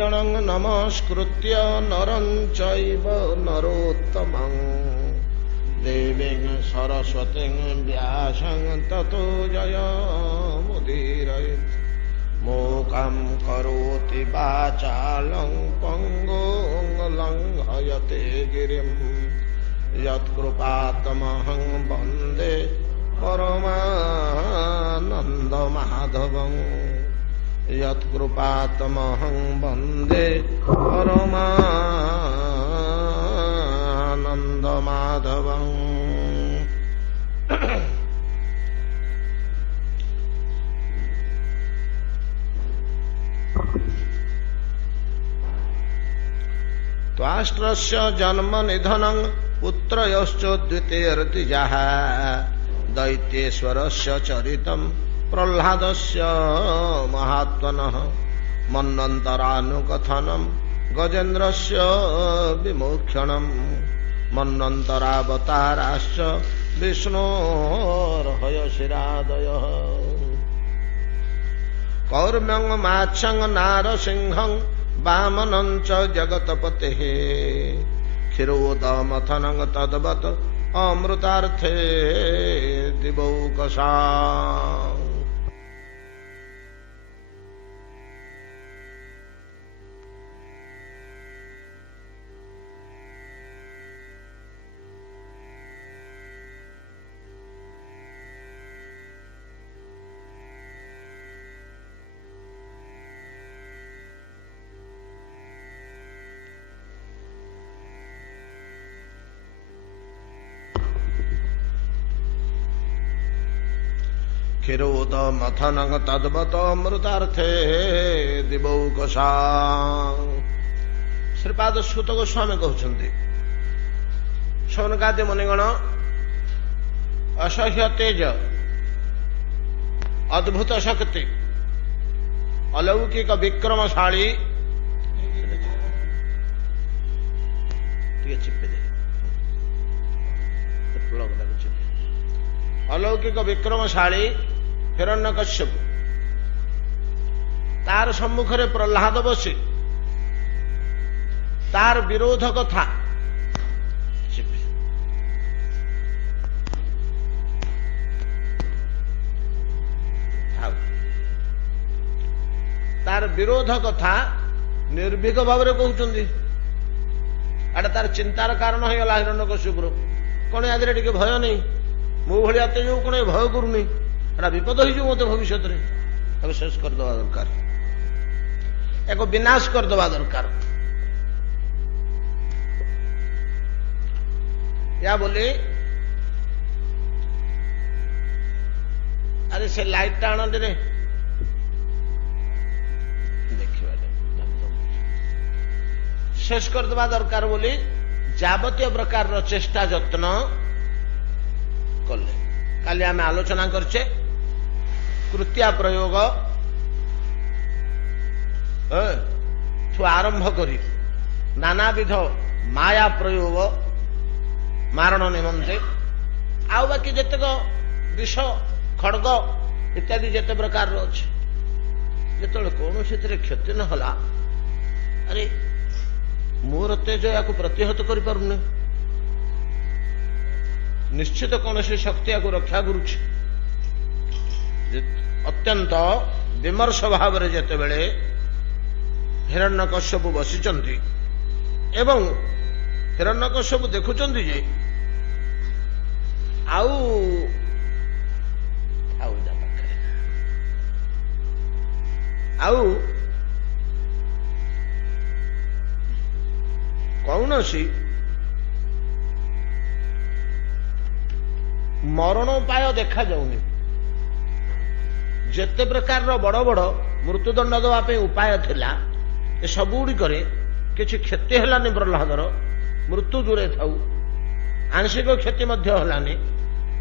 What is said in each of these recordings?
नमस्कृत्य नरं चैव नरोत्तमं देवीं सरस्वतीं व्यासं ततो जयमुदीरयेत् मूकं करोति वाचालं पङ्गुं लङ्घयते गिरिं यत्कृपातमहं वन्दे परमानन्दमाधवम् यत्कृपातमहं वन्दे परमानन्दमाधवम्। त्वाष्ट्रस्य जन्म निधनं पुत्रयोश्च द्वितीयर्तिजः दैत्येश्वरस्य चरितं प्रह्लादस्य महात्मनः मन्वन्तरानुकथनं गजेन्द्रस्य विमोक्षणं मन्वन्तरावताराश्च विष्णोर्हयशिरादयः कौर्म्यं माच्छं नारसिंहं वामनं च जगत्पतेः क्षीरोदमथनं तद्वत् अमृतार्थे दिवौकसा। क्षीरोदमथनं तद्वत् अमृतार्थे दिवौकसा। श्रीपाद सूत गोस्वामी कहते शौनकादि मुनिगण असह्य तेज अद्भुत शक्ति अलौकिक विक्रमशाली अलौकिक विक्रमशाली हिरण्यकश्यप तार सम्मुखरे प्रह्लाद बसी तार विरोध कथा तार विरोध कथा निर्भीक भाव कहते एटा तार चिंतार कारण होगा हिरण्यकश्यपुर कौन आदि टे भय नहीं मो भाया तेज कौन भय करूनी एटा विपद हो मत भविष्य में शेष करदे दरकार एक विनाश करदे दरकार या बोली अरे से लाइट आण रे देखा शेष करदे दरकार बोली जावतीय प्रकार चेष्टा जत्न कले काली आम आलोचना करछे कृत्या प्रयोग आरंभ करी नानाविध माया प्रयोग मारण निमंते आउ बाकी जेतक विष खड़ग इत्यादि जेते प्रकार अच्छे जो कौन से क्षति न होला अरे मोर तेज या प्रतिहत कर पारुनी निश्चित कौन सी शक्ति को रक्षा करुच्छ अत्यंत विमर्श भाव में जिते बड़े हिरण्यकश्यप बसिचंती एवं हिरण्यकश्यप देखुचंती जे आउ कौन सी मरणोपाय देखा जाऊनी जेते प्रकार बड़ बड़ मृत्युदंड देवाई उपाय थिला ए सबुड़िक किसी क्षति है प्रह्लादर मृत्यु दूरे थाऊ आंशिक क्षति है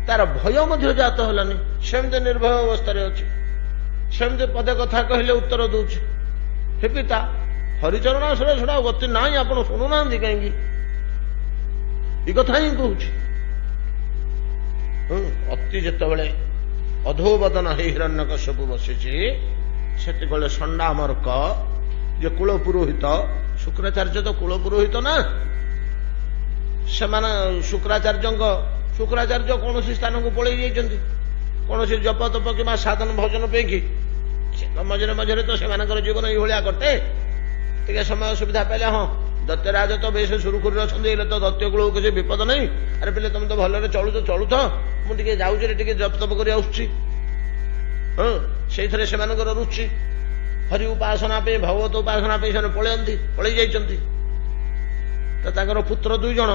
तार भय जात है सेमती निर्भय अवस्था अच्छे सेमती पदे कथा कहले उत्तर दौर हे पिता हरिचरणाश्रय छड़ा गति ना आप शुणुना कहीं कथा ही कहूँ अति जिते अधोबदन हिरण्यकश्यप बसी से षंडा मर्क ଯେ କୂଳ ପୁରୋହିତ ଶୁକ୍ରାଚାର୍ଯ୍ୟ ତ କୂଳ ପୁରୋହିତ ନା ସେମାନେ ଶୁକ୍ରାଚାର୍ଯ୍ୟ କୌଣସି ସ୍ଥାନକୁ ପଳେଇ ଯାଇଛନ୍ତି କୌଣସି ଜପ ତପ କିମ୍ବା ସାଧନ ଭଜନ ପେଇକି ମଝିରେ ମଝିରେ ତ ସେମାନଙ୍କର ଜୀବନ ଏଇଭଳିଆ କଟେ ଟିକେ ସମୟ ସୁବିଧା ପାଇଲେ ହଁ ଦୈତ୍ୟରାଜ ତ ବେଶ ସୁରୁଖୁରୁରେ ଅଛନ୍ତି ହେଲେ ତ ଦୈତ୍ୟ କୂଳକୁ କିଛି ବିପଦ ନାହିଁ ଆରେ ପିଲେ ତମେ ତ ଭଲରେ ଚଳୁଥ ମୁଁ ଟିକେ ଯାଉଛି ଟିକେ ଜପ ତପ କରି ଆସୁଛି ହଁ ସେଇଥିରେ ସେମାନଙ୍କର ରୁଚି ହରି ଉପାସନା ପାଇଁ ଭଗବତ ଉପାସନା ପାଇଁ ସେମାନେ ପଳେଇ ଯାଇଛନ୍ତି ତ ତାଙ୍କର ପୁତ୍ର 2 ଜଣ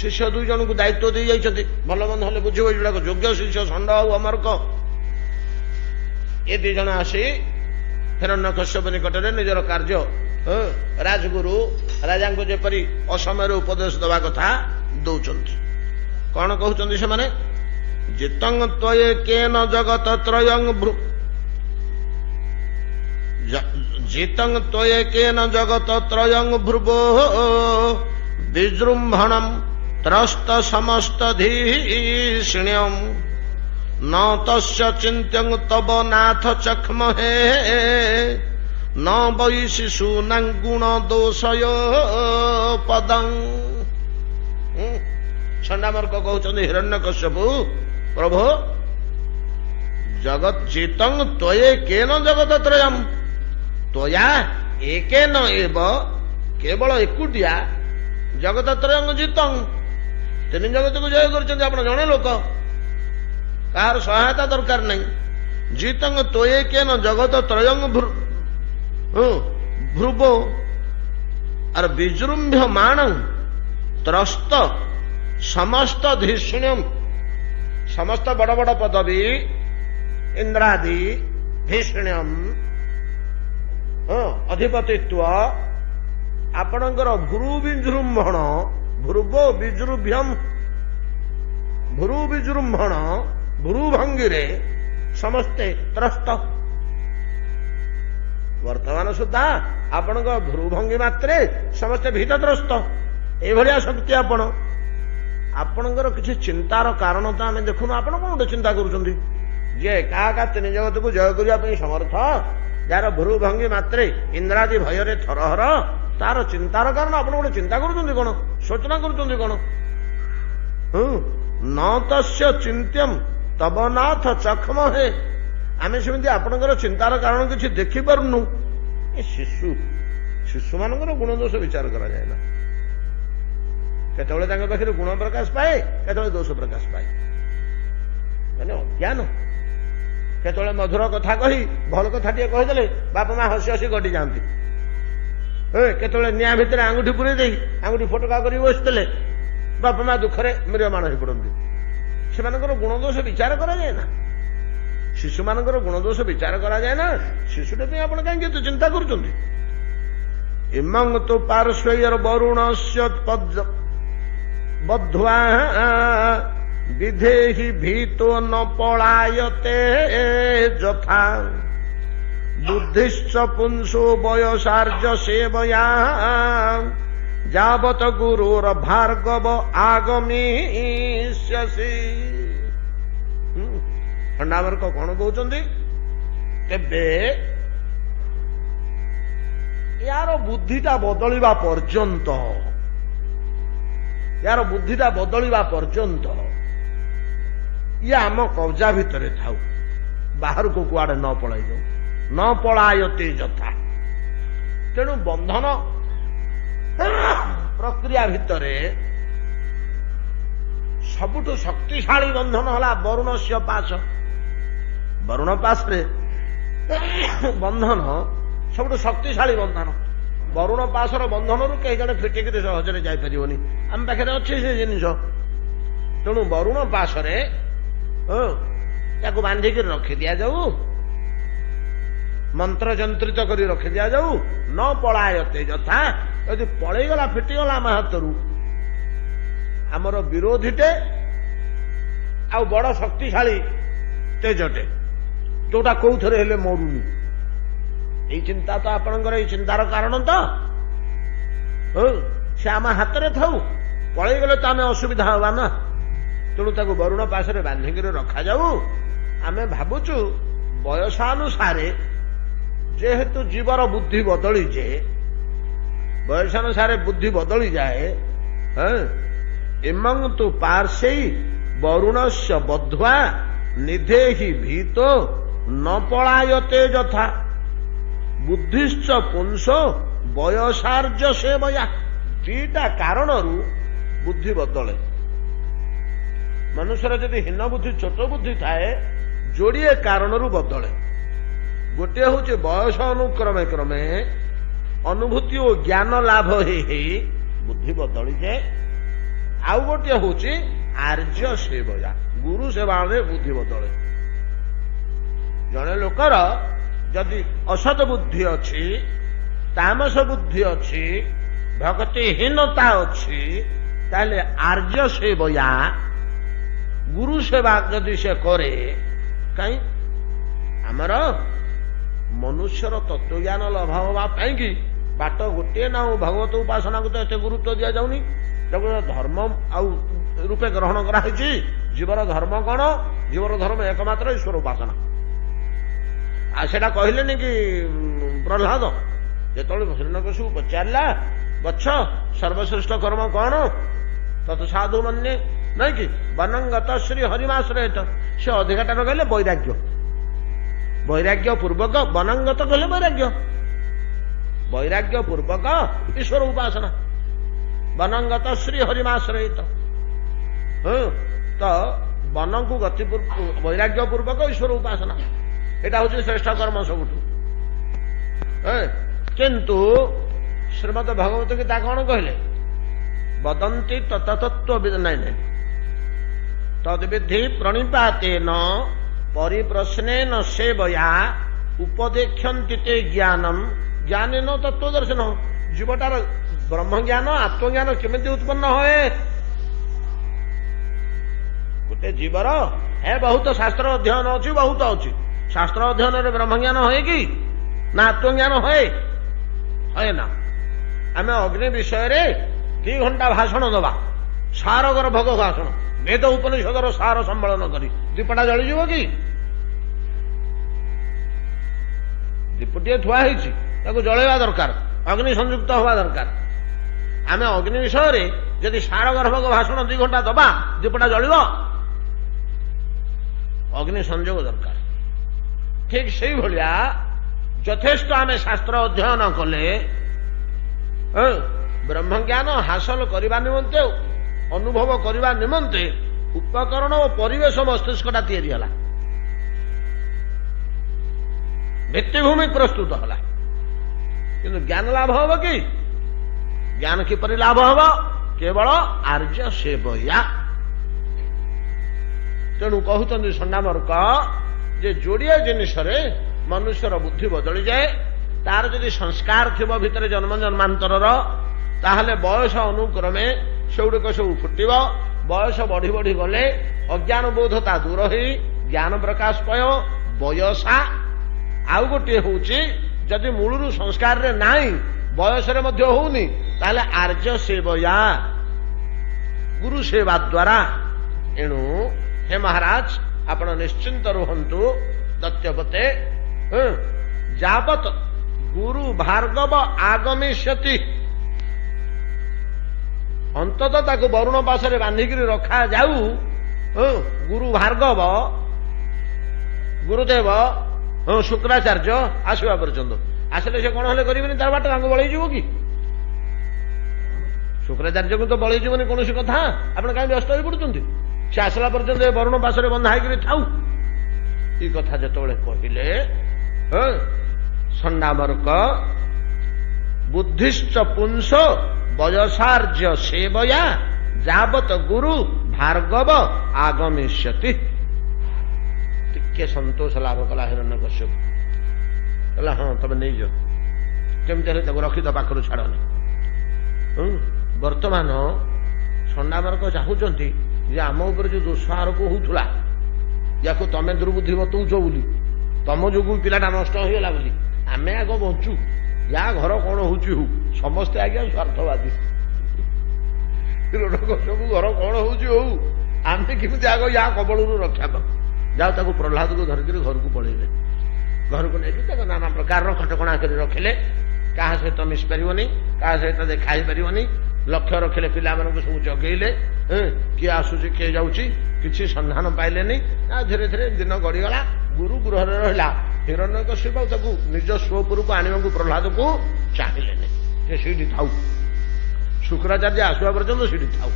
ଶିଷ୍ୟ 2 ଜଣଙ୍କୁ ଦାୟିତ୍ୱ ଦେଇ ଯାଇଛନ୍ତି ଭଲ ମନ୍ଦ ହେଲେ ବୁଝିବ ଏଗୁଡାକ ଯୋଗ୍ୟ ଶିଷ୍ୟ ଷଣ୍ଢ ଆଉ ଅମର୍କ ଏ 2 ଜଣ ଆସି ହିରଣ୍ୟକଶ୍ୟପ ନିକଟରେ ନିଜର କାର୍ଯ୍ୟ ରାଜଗୁରୁ ରାଜାଙ୍କୁ ଯେପରି ଅସମୟରେ ଉପଦେଶ ଦେବା କଥା ଦଉଛନ୍ତି କଣ କହୁଛନ୍ତି ସେମାନେ ଜିତଂ ତ୍ୱୟେ କେନ ଜଗତ ତ୍ରୟଂ ଜିତଂ ତ୍ୱୟେ କେନ ଜଗତ ତ୍ରୟଂ ଭ୍ରୁବୋ ବିଜୃମ୍ଭଣଂ ତ୍ରସ୍ତ ସମସ୍ତ ଧୀଷିଣ୍ୟଂ न तस्य चिन्त्यं तव नाथ चक्महे न वै शिशूनां गुण दोषय पदं षण्डामर्क कहउछन्ति हिरण्यकश्यपु प्रभु जगत जितं त्वये केन जगत त्रयं त्वया एकेन एव केवल एकुटिया जगत त्रयं जितं 3 जगत को जय करछन्ति आपण जणे लोक कार सहायता दरकार नहीं जीतंग तोये केन जगत त्रयंग भ्रुवो और विजृंभ्य माणं त्रस्त समस्त धीषिण्यम समस्त बड़ बड़ पदवी इंद्रादि धीषिण्यम अधिपतित्व आपणकर भ्रू विजृंभण भ्रुवो विजृंभ्यम भ्रू विजृंभण भ्रूभंगी समस्ते त्रस्त वर्तमान सुधा आपण भ्रूभंगी मात्रे समस्ते भीतत्रस्त एभलिया शक्ति आपणकर किसी चिंतार कारण तो आम देखुन आप कौन चिंता करुँच जे का 3 जगत को जय करने समर्थ जार भ्रूभंगी मात्रे इंद्रादि भय थरहर तार चिंतार कारण आप गोटे चिंता करुँच कौन सूचना करुँच कौन न तस्य चिंत्यम तब नाथ चखम है आम सेमती आपणकर चिंतार कारण किसी देखिपारनु शिशु मान गुण दोष विचार करा जाए ना केतବେଳେ पाखे गुण प्रकाश पाए केतବେଳେ दोष प्रकाश पाए मैंने अज्ञान केतବେଳେ मधुर कथा कही भल कथा टे कहीदेले बापा माँ हसी हसी गटी जाती केतବେଳେ निआ भितर आंगुठी पुरे दे आंगुठी फोटका कर बसते बापा माँ दुखरे म्रियमाण हो पड़ती से गुण दोष विचार करा जाए ना शिशु मान गुण दोष विचार करा जाए ना शिशुटे आप कहीं चिंता कर इमं तो पार्श्वर वरुण से बद्ध्वा विधेहि भीतो न पलायते यथा बुद्धिश्च पुंसो वयसार्य सेवया जावत गुरोर भार्गव आगमिष्यसि खंडामर्क कौन कहते तेबे यार बुद्धिटा बदलिबा पर्यंत ये आम कब्जा भितर थाउ बाहर को कुआड़े न पलाई जाऊ न पलायते यथा तेणु बंधन प्रक्रिया भितर सबुठु शक्तिशाली बंधन हला वरुण से पाश वरुण पाश रे बंधन सबुठु शक्तिशाली बंधन वरुण पाशर बंधन रु कई जड़े फिटिक सहजरे जापर आम पाखे अच्छे से जिनिस तेणु वरुण पाशरे बांधिक रखी दि जाऊ मंत्र जंत्रित करी रखी दि जाऊ न पलायते यथा यदि पलैगला फिटिगला आम हाथ आमर विरोधीटे आ बड़ शक्तिशाली तेजटे जोटा कौथरे हेले मरुनी ये चिंता तो आपणकर ये चिंतार कारण तो से आम हाथ में थाऊ पलैगले तो आम असुविधा हवा ना तेणु ताको वरुण पाशरे बांधिक रखा जाऊ आम भावुचु बयसानुसारे जेहेतु जीवर बुद्धि बदली जे बयस अनुसार बुद्धि बदली जाए इमं तु पार्श्वे वरुणस्य बध्वा निधेहि भीतो न पलायते यथा बुद्धिश्च पुंसो बयसार्ज सेवया दीटा कारण बुद्धि बदले मनुष्यर जदि हीन बुद्धि छोट बुद्धि थाए जोड़े कारण बदले गोटे हूँ बयस अनुक्रमे क्रमे अनुभूति और ज्ञान लाभ ही बुद्धि बदली जाए आउ गोटे हूँ आर्य सेवया गुरु सेवा बुद्धि बदले जड़े लोकर जदि असत बुद्धि अच्छी तामस बुद्धि अच्छी भक्तिहीनता अच्छी ताले आर्य सेवया गुरु सेवा जदि से करे कहीं आमर मनुष्यर तत्वज्ञान लाभ हवा कि बाट गोटे ना भगवत उपासना को तो एत गुरुत्व दि जाऊनी धर्म आउ रूपे ग्रहण कराई जीवर धर्म कौन जीवर धर्म एकमात्र ईश्वर उपासना आटा कहले कि प्रहलाद जो हिरण्यकशिपु पचारा गच्छ सर्वश्रेष्ठ कर्म कौन तत् साधु मन्ये नहीं कि वनंगत श्री हरिमाश्रयत से अधिकाटा कहले वैराग्य वैराग्य पूर्वक वनंगत कहले वैराग्य वैराग्य पूर्वक ईश्वर उपासना वनंगत श्री हरिमाश्रयत तो वन को गति वैराग्य पूर्वक ईश्वर उपासना एटा हूँ श्रेष्ठ कर्म सबुठ किंतु श्रीमद भगवत गीता कौन कहले वदंती तत्तत्व नहीं नहीं तद्विधि प्रणिपातेन परिप्रश्नेन सेवया उपदेक्षन्ति ते ज्ञानम ज्ञानेन तत्वदर्शन जीवटार ब्रह्म ज्ञान आत्मज्ञान केमिति उत्पन्न होए गोटे जीवर है बहुत शास्त्र अध्ययन अच्छी बहुत अच्छी शास्त्र अध्ययन ब्रह्म ज्ञान होए कि ना आत्मज्ञान होए ना आम अग्नि विषय रे 2 घंटा भाषण दबा सार गर्भक भाषण वेद उपनिषदर सार सम्मेलन करी दीपटा जलिज कि दीपटे थुआ जलैवा दरकार अग्नि संयुक्त हवा दरकार आम अग्नि विषय जदि सार गर्भक भाषण 2 घंटा दबा दीपटा जलिब अग्नि संयोग दरकार ठीक से भाया यथेष्ट आम शास्त्र अध्ययन कले ब्रह्म ज्ञान हासिल करने निमंते अनुभव करने निमंते उपकरण और परिवेश मस्तिष्कटा या भित्तिभूमि प्रस्तुत है कि ज्ञान लाभ हम कि ज्ञान किपरि लाभ हम केवल आर्य सेवया तेणु कहते संडामर्क जे जोड़िए जिनिस मनुष्यर बुद्धि बदली जाए तार जदि संस्कार थी भितर जन्म जन्मांतर ताहले बयस अनुक्रमे सेगुड़िक सब फुटब बयस बढ़ी बढ़ी गले अज्ञान बोधता दूर हो ज्ञान प्रकाश पय बयसा आउ गोटे हूँ जदि मूलरू संस्कार रे नाई बयस होनी ताहले आर्य सेवया गुरु सेवा द्वारा एणु हे महाराज आपण निश्चिंत रुहंतु दत्यपते जावत गुरु भार्गव आगमिष्यति अंतत ताको वरुण पाशरे बांधिक रखा जाऊ गुरु भार्गव गुरुदेव शुक्राचार्य आसवा पर्यंत आसले से कौन हेले करेंगे तार बाट बड़े कि शुक्राचार्य को तो बड़े कौन कथा आप व्यस्त हो पड़ते से आसला पर्यंत वरुण पाशरे बंधा थाऊ ये कथा जो कहले संडामर्क बुद्धिश्च पुंस वयसार्य सेवया जावत गुरु भार्गव आगमिष्यति टिके संतोष लाभ कला हिरण्यकश्यप कहला हाँ तुम नहीं जाओ केमती रखिद पाखर छाड़नी वर्तमान संडामर्क चाहूंट जे आम उपर जो दोष आरोप होता या तमें दुर्बुद्धि बतौच बोली तम जो पिलाटा नष्ट होगा बोली आम आग बंचु या घर कौन हो समस्ते आज्ञा स्वार्थवादी सब घर कौन हो आम केमी आग या कबल रक्षा पाऊ जाओ प्रहलाद को धरिक घर को पलैले ଘରକୁ ନେଇକି ତାକୁ ନାନା ପ୍ରକାରର କଟକଣା କରି ରଖିଲେ। କାହା ସହିତ ମିଶିପାରିବନି, କାହା ସହିତ ଦେଖା ହେଇପାରିବନି। ଲକ୍ଷ୍ୟ ରଖିଲେ, ପିଲାମାନଙ୍କୁ ସବୁ ଜଗେଇଲେ। କିଏ ଆସୁଛି କିଏ ଯାଉଛି କିଛି ସନ୍ଧାନ ପାଇଲେନି। ଧୀରେ ଧୀରେ ଦିନ ଗଡ଼ିଗଲା। ଗୁରୁ ଗୃହରେ ରହିଲା। ହିରଣ୍ୟକଶ୍ୟପ ତାକୁ ନିଜ ସ୍ୱପୁରକୁ ଆଣିବାକୁ ପ୍ରହ୍ଲାଦକୁ ଚାହିଁଲେନି। ଯେ ସେଇଠି ଥାଉ, ଶୁକ୍ରାଚାର୍ଯ୍ୟ ଆସିବା ପର୍ଯ୍ୟନ୍ତ ସେଇଠି ଥାଉ।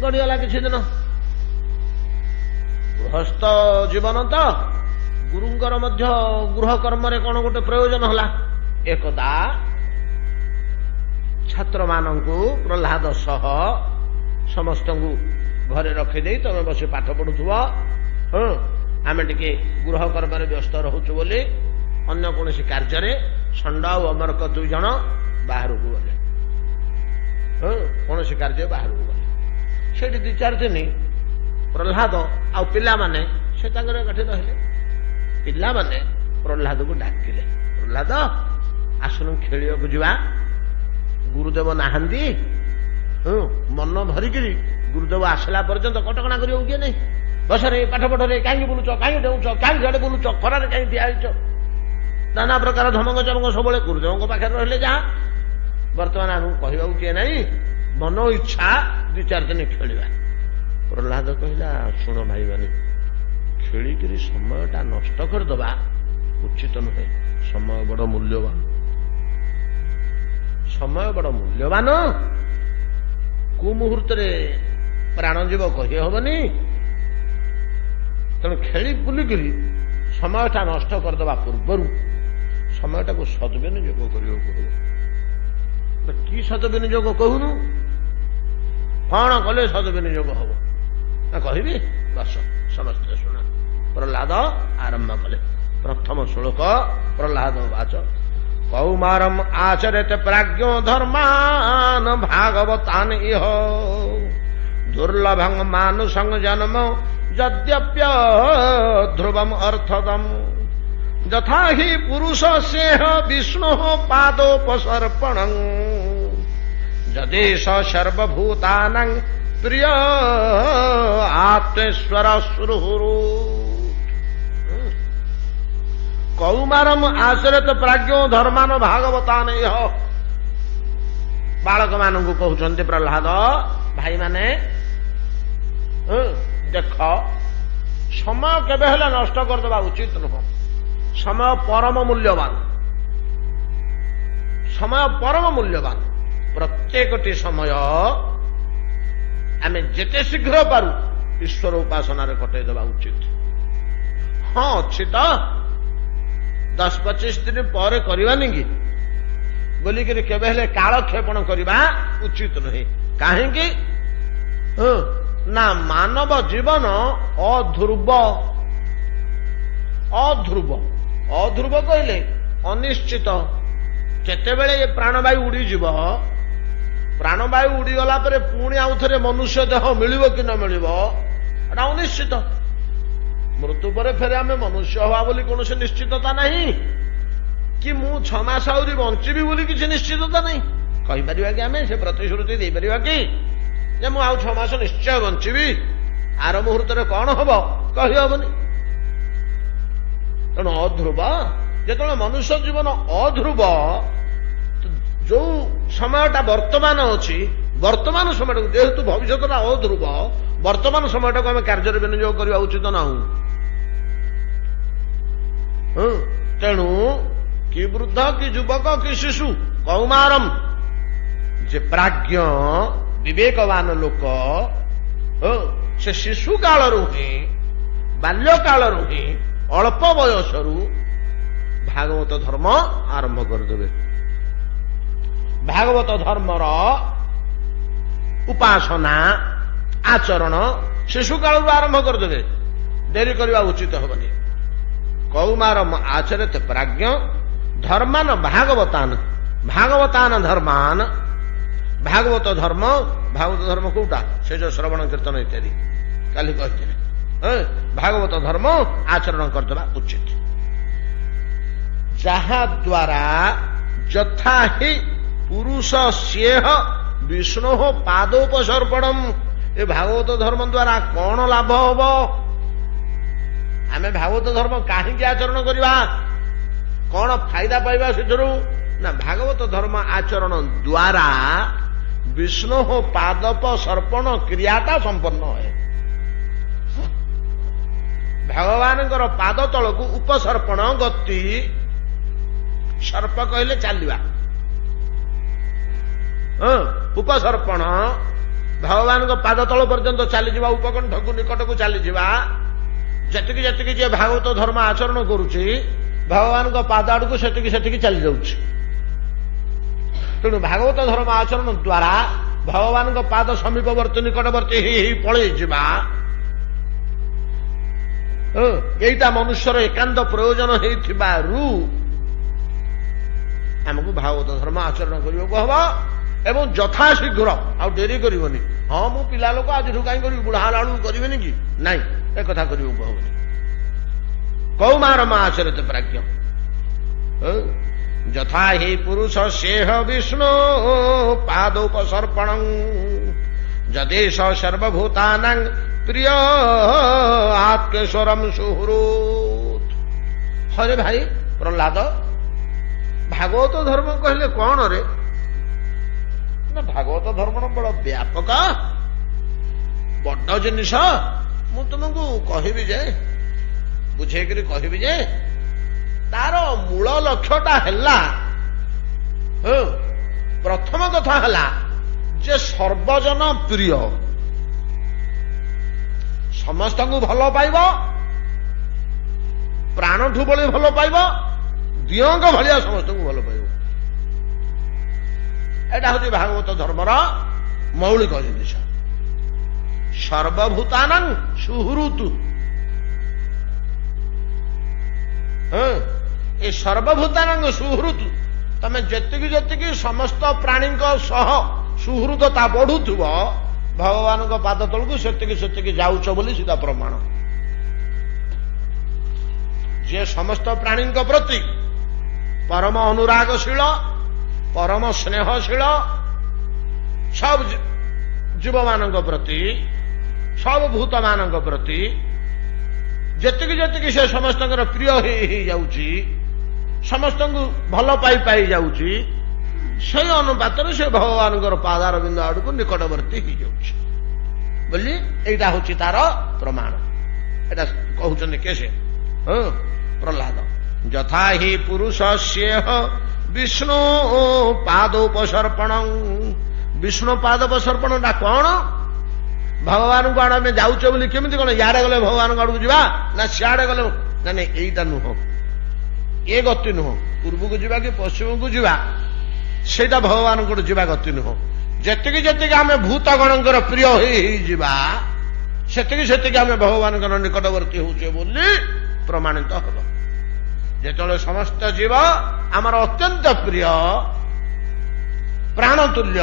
ଗଡ଼ିଗଲା କିଛି ଦିନ। ଗୃହସ୍ଥ ଜୀବନ ତ, ଗୁରୁଙ୍କର ମଧ୍ୟ ଗୃହ କର୍ମରେ କଣ ଗୋଟେ ପ୍ରୟୋଜନ ହେଲା। ଏକଦା ଛାତ୍ରମାନଙ୍କୁ ପ୍ରହ୍ଲାଦ ସହ ସମସ୍ତଙ୍କୁ ଘରେ ରଖିଦେଇ ତମେ ବସି ପାଠ ପଢୁଥିବ, ଆମେ ଟିକେ ଗୃହ କର୍ମରେ ବ୍ୟସ୍ତ ରହୁଛୁ ବୋଲି ଅନ୍ୟ କୌଣସି କାର୍ଯ୍ୟରେ ଷଣ୍ଢ ଆଉ ଅମରକ 2 ଜଣ ବାହାରକୁ ଗଲେ। କୌଣସି କାର୍ଯ୍ୟ ବାହାରକୁ ଗଲେ। ସେଠି 2-4 ଦିନ ପ୍ରହ୍ଲାଦ ଆଉ ପିଲାମାନେ ସେ ତାଙ୍କର ଏକାଠି ରହିଲେ। ପିଲାମାନେ ପ୍ରହ୍ଲାଦକୁ ଡାକିଲେ, ପ୍ରହ୍ଲାଦ ଆସୁନୁ ଖେଳିବାକୁ ଯିବା, ଗୁରୁଦେବ ନାହାନ୍ତି। ମନ ଭରିକିରି ଗୁରୁଦେବ ଆସିଲା ପର୍ଯ୍ୟନ୍ତ କଟକଣା କରିବାକୁ କିଏ ନାହିଁ। ବସରେ ପାଠ ପଢରେ କାହିଁକି ବୁଲୁଛ, କାହିଁକି ଡେଉଁଛ, କାହିଁକି ସିଆଡେ ବୁଲୁଛ, ଖରାରେ କାହିଁକି ଠିଆ ହେଇଛ, ନାନା ପ୍ରକାର ଧମକ ଚମକ ସବୁବେଳେ ଗୁରୁଦେବଙ୍କ ପାଖରେ ରହିଲେ। ଯାହା ବର୍ତ୍ତମାନ ଆମକୁ କହିବାକୁ କିଏ ନାହିଁ, ମନ ଇଚ୍ଛା 2-4 ଦିନ ଖେଳିବା। ପ୍ରହ୍ଲାଦ କହିଲା, ଶୁଣ ଭାଇମାନେ, ଖେଳିକିରି ସମୟଟା ନଷ୍ଟ କରିଦବା ଉଚିତ ନୁହେଁ। ସମୟ ବଡ ମୂଲ୍ୟବାନ, ସମୟ ବଡ ମୂଲ୍ୟବାନ। କୋଉ ମୁହୂର୍ତ୍ତରେ ପ୍ରାଣ ଯିବ କହି ହବନି। ତେଣୁ ଖେଳି ବୁଲିକିରି ସମୟଟା ନଷ୍ଟ କରିଦେବା ପୂର୍ବରୁ ସମୟଟାକୁ ସଦ୍ବିନିଯୋଗ କରିବାକୁ ପଡିବ। କି ସଦ୍ବିନିଯୋଗ କହୁନୁ? କଣ କଲେ ସଦ୍ବିନିଯୋଗ ହବ ନା କହିବି? ବସ, ସମସ୍ତେ ଶୁଣ। ପ୍ରହ୍ଲାଦ ଆରମ୍ଭ କଲେ। ପ୍ରଥମ ଶ୍ଲୋକ ପ୍ରହ୍ଲାଦ ବାଚ। କୌମାରମ୍ ଆଚରେତ ପ୍ରାଜ୍ଞ ଧର୍ମାନ ଭାଗବତାନ ଇହ ଦୁର୍ଲଭଂ ମାନୁଷଂ ଜନ୍ମ ଯଦ୍ୟପ୍ୟ ଧ୍ରୁବମ୍ ଅର୍ଥଦମ୍ ଯଥା हि ପୁରୁଷସ୍ୟ ବିଷ୍ଣୁ ପାଦୋପସର୍ପଣଂ ଯଦେଶ ସର୍ବଭୂତାନାଂ ପ୍ରିୟ ଆତ୍ମେଶ୍ୱର ସୁରୁହୁରୁ। କୌମାରମ୍ ଆଶ୍ରିତ ପ୍ରାଜ୍ଞ ଧର୍ମାନ ଭାଗବତାନ ଇହ। ବାଳକମାନଙ୍କୁ କହୁଛନ୍ତି ପ୍ରହ୍ଲାଦ, ଭାଇମାନେ ଦେଖ, ସମୟ କେବେ ହେଲେ ନଷ୍ଟ କରିଦେବା ଉଚିତ ନୁହଁ। ସମୟ ପରମ ମୂଲ୍ୟବାନ, ସମୟ ପରମ ମୂଲ୍ୟବାନ। ପ୍ରତ୍ୟେକଟି ସମୟ ଆମେ ଯେତେ ଶୀଘ୍ର ପାରୁ ଈଶ୍ୱର ଉପାସନାରେ କଟେଇଦେବା ଉଚିତ। ହଁ ଅଛି ତ 10-25 ଦିନ ପରେ କରିବାନି କି ବୋଲିକିରି କେବେ ହେଲେ କାଳକ୍ଷେପଣ କରିବା ଉଚିତ ନୁହେଁ। କାହିଁକି ନା ମାନବ ଜୀବନ ଅଧ୍ରୁବ। ଅଧ୍ରୁବ, ଅଧ୍ରୁବ କହିଲେ ଅନିଶ୍ଚିତ। କେତେବେଳେ ଏ ପ୍ରାଣବାୟୁ ଉଡିଯିବ, ପ୍ରାଣବାୟୁ ଉଡିଗଲା ପରେ ପୁଣି ଆଉ ଥରେ ମନୁଷ୍ୟ ଦେହ ମିଳିବ କି ନ ମିଳିବ ଏଟା ଅନିଶ୍ଚିତ। ମୃତ୍ୟୁ ପରେ ଫେରେ ଆମେ ମନୁଷ୍ୟ ହବା ବୋଲି କୌଣସି ନିଶ୍ଚିତତା ନାହିଁ। କି ମୁଁ 6 ମାସ ଆହୁରି ବଞ୍ଚିବି ବୋଲି କିଛି ନିଶ୍ଚିତତା ନାହିଁ। କହିପାରିବା କି ଆମେ? ସେ ପ୍ରତିଶ୍ରୁତି ଦେଇପାରିବା କି ଯେ ମୁଁ ଆଉ 6 ମାସ ନିଶ୍ଚୟ ବଞ୍ଚିବି, ଆର ମୁହୂର୍ତ୍ତରେ କଣ ହବ କହିହବନି। ତେଣୁ ଅଧ୍ରୁବ। ଯେତେବେଳେ ମନୁଷ୍ୟ ଜୀବନ ଅଧ୍ରୁବ, ଯୋଉ ସମୟଟା ବର୍ତ୍ତମାନ ଅଛି, ବର୍ତ୍ତମାନ ସମୟଟାକୁ, ଯେହେତୁ ଭବିଷ୍ୟତଟା ଅଧ୍ରୁବ, ବର୍ତ୍ତମାନ ସମୟଟାକୁ ଆମେ କାର୍ଯ୍ୟରେ ବିନିଯୋଗ କରିବା ଉଚିତ ନାହିଁ। ତେଣୁ କି ବୃଦ୍ଧ କି ଯୁବକ କି ଶିଶୁ, କୌମାରମ୍, ଯେ ପ୍ରାଜ୍ଞ ବିବେକବାନ ଲୋକ, ସେ ଶିଶୁ କାଳରୁ ହିଁ, ବାଲ୍ୟ କାଳରୁ ହିଁ, ଅଳ୍ପ ବୟସରୁ ଭାଗବତ ଧର୍ମ ଆରମ୍ଭ କରିଦେବେ। ଭାଗବତ ଧର୍ମର ଉପାସନା ଆଚରଣ ଶିଶୁ କାଳରୁ ଆରମ୍ଭ କରିଦେବେ। ଡେରି କରିବା ଉଚିତ ହେବନି। କୌମାରମ୍ ଆଚରେତ ପ୍ରାଜ୍ଞ ଧର୍ମାନ ଭାଗବତାନ। ଭାଗବତାନ ଧର୍ମାନ, ଭାଗବତ ଧର୍ମ। ଭାଗବତ ଧର୍ମ କୋଉଟା? ସେ ଯୋଉ ଶ୍ରବଣ କୀର୍ତ୍ତନ ଇତ୍ୟାଦି କାଲି କହିଥିଲେ। ଭାଗବତ ଧର୍ମ ଆଚରଣ କରିଦେବା ଉଚିତ। ଯାହା ଦ୍ୱାରା ଯଥା ହି ପୁରୁଷ ସ୍ୟେହ ବିଷ୍ଣୁ ପାଦୋପସର୍ପଣମ୍। ଏ ଭାଗବତ ଧର୍ମ ଦ୍ୱାରା କଣ ଲାଭ ହବ? आमे भागवत धर्म कहीं आचरण करवा कौन फायदा पाइबा से ना भागवत धर्म आचरण द्वारा विष्णु पादप सर्पण क्रियाटा संपन्न है। भगवान पाद तल को उपसर्पण गति सर्प कहले चलवा उपसर्पण भगवान पाद तल पर्यंत चली जावा उपकंठ को निकट को चली जावा जतिकी जतिकी जे भागवत धर्म आचरण करुची भगवान पाद आड़ को सेतिकी सेतिकी चली जाऊँ। तेणु भागवत धर्म आचरण द्वारा भगवान पाद समीपवर्ती निकटवर्ती ही पलि जा यहीटा मनुष्यर एकांत प्रयोजन होइथिबारु आमको भागवत धर्म आचरण करने को हम एवं यथाशीघ्र आ डेरी करनी हाँ मु पिला लोक आज कहीं करी बुढ़ा लाड़ू करेनि कि नाई एक कथा करने को हमें कौमारम आचरित प्राज्ञ यथा ही पुरुष सेह विष्णु पादोपसर्पण जदेश सर्वभूतानां प्रिय आत्मेश्वरम सुहृत। हरे भाई प्रहलाद भागवत धर्म कहले कौन रे ना भागवत धर्म बड़ व्यापक बड़ जिनिष मु तुमको कहबी जे बुझेकरी कहबी जे तार मूल लक्ष्यटा है प्रथम कथा है जे सर्वजन प्रिय समस्त को भल पाइब प्राणठू बड़ी भल पाइब दियंग भाया समस्त को भल पाइब एटा हूँ भागवत धर्मर मौलिक जिनिष सर्वभूतानां सुहृतु ए सर्वभूतानां सुहृतु तमें जेतिकी जेतिकी समस्त प्राणी सह सुहृदता बढ़ुव भगवान पाद तल को सेतिकी सेतिकी जाऊच बोली सीधा प्रमाण जे समस्त प्राणी प्रति परम अनुरागशील परम स्नेहशील सब जीव मान प्रति सब भूत मान प्रति जेतिकी जेतिकी से समस्त प्रिय हो जाऊँगी समस्त भल पाई पाई जाऊँगी से अनुपात से भगवान पादार बिंद आड़ को निकटवर्ती हो जाऊँगी बोली एटा हूँ तार प्रमाण एटा कहते कैसे प्रहलाद यथा ही पुरुष स्येह विष्णु पादोपसर्पण विष्णु पादोपसर्पण कौन भगवान को आड़ आम जाऊे बोली केमी कौन इे गले भगवान आड़ को जा ना सियाड़े गले ना यहीटा नुह ये गति नुह पूर्व को जा कि पश्चिम को जा सेटा भगवान को जा गति नुह जेतिकी जेतिकी आम भूतगणकर प्रिय होगा सेतिकी सेतिकी आम भगवान निकटवर्ती होचे बोली प्रमाणित हम जेतले समस्त जीव आमर अत्यंत प्रिय प्राणतुल्य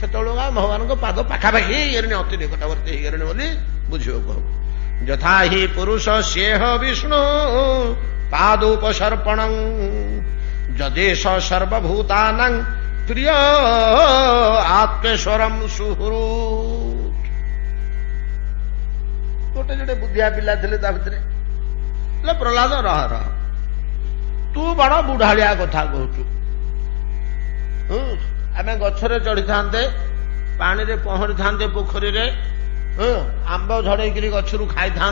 से भगवान को पाद पाखापाखि अति निकटवर्ती होगरे बोली बुझे यथा ही पुरुष स्येह विष्णु पादोपसर्पण जदेश सर्वभूतानां प्रिय आत्मेश्वरम सुहृत। गोटे जोटे बुद्धिया पिला थे भितर प्रहलाद रह रह तू बड़ बुढ़ाड़िया कथा कहचु आम गछरे चढ़ी था पानी रे पहरी था पोखरी रे आंब झड़ेकरी गछरू खाई था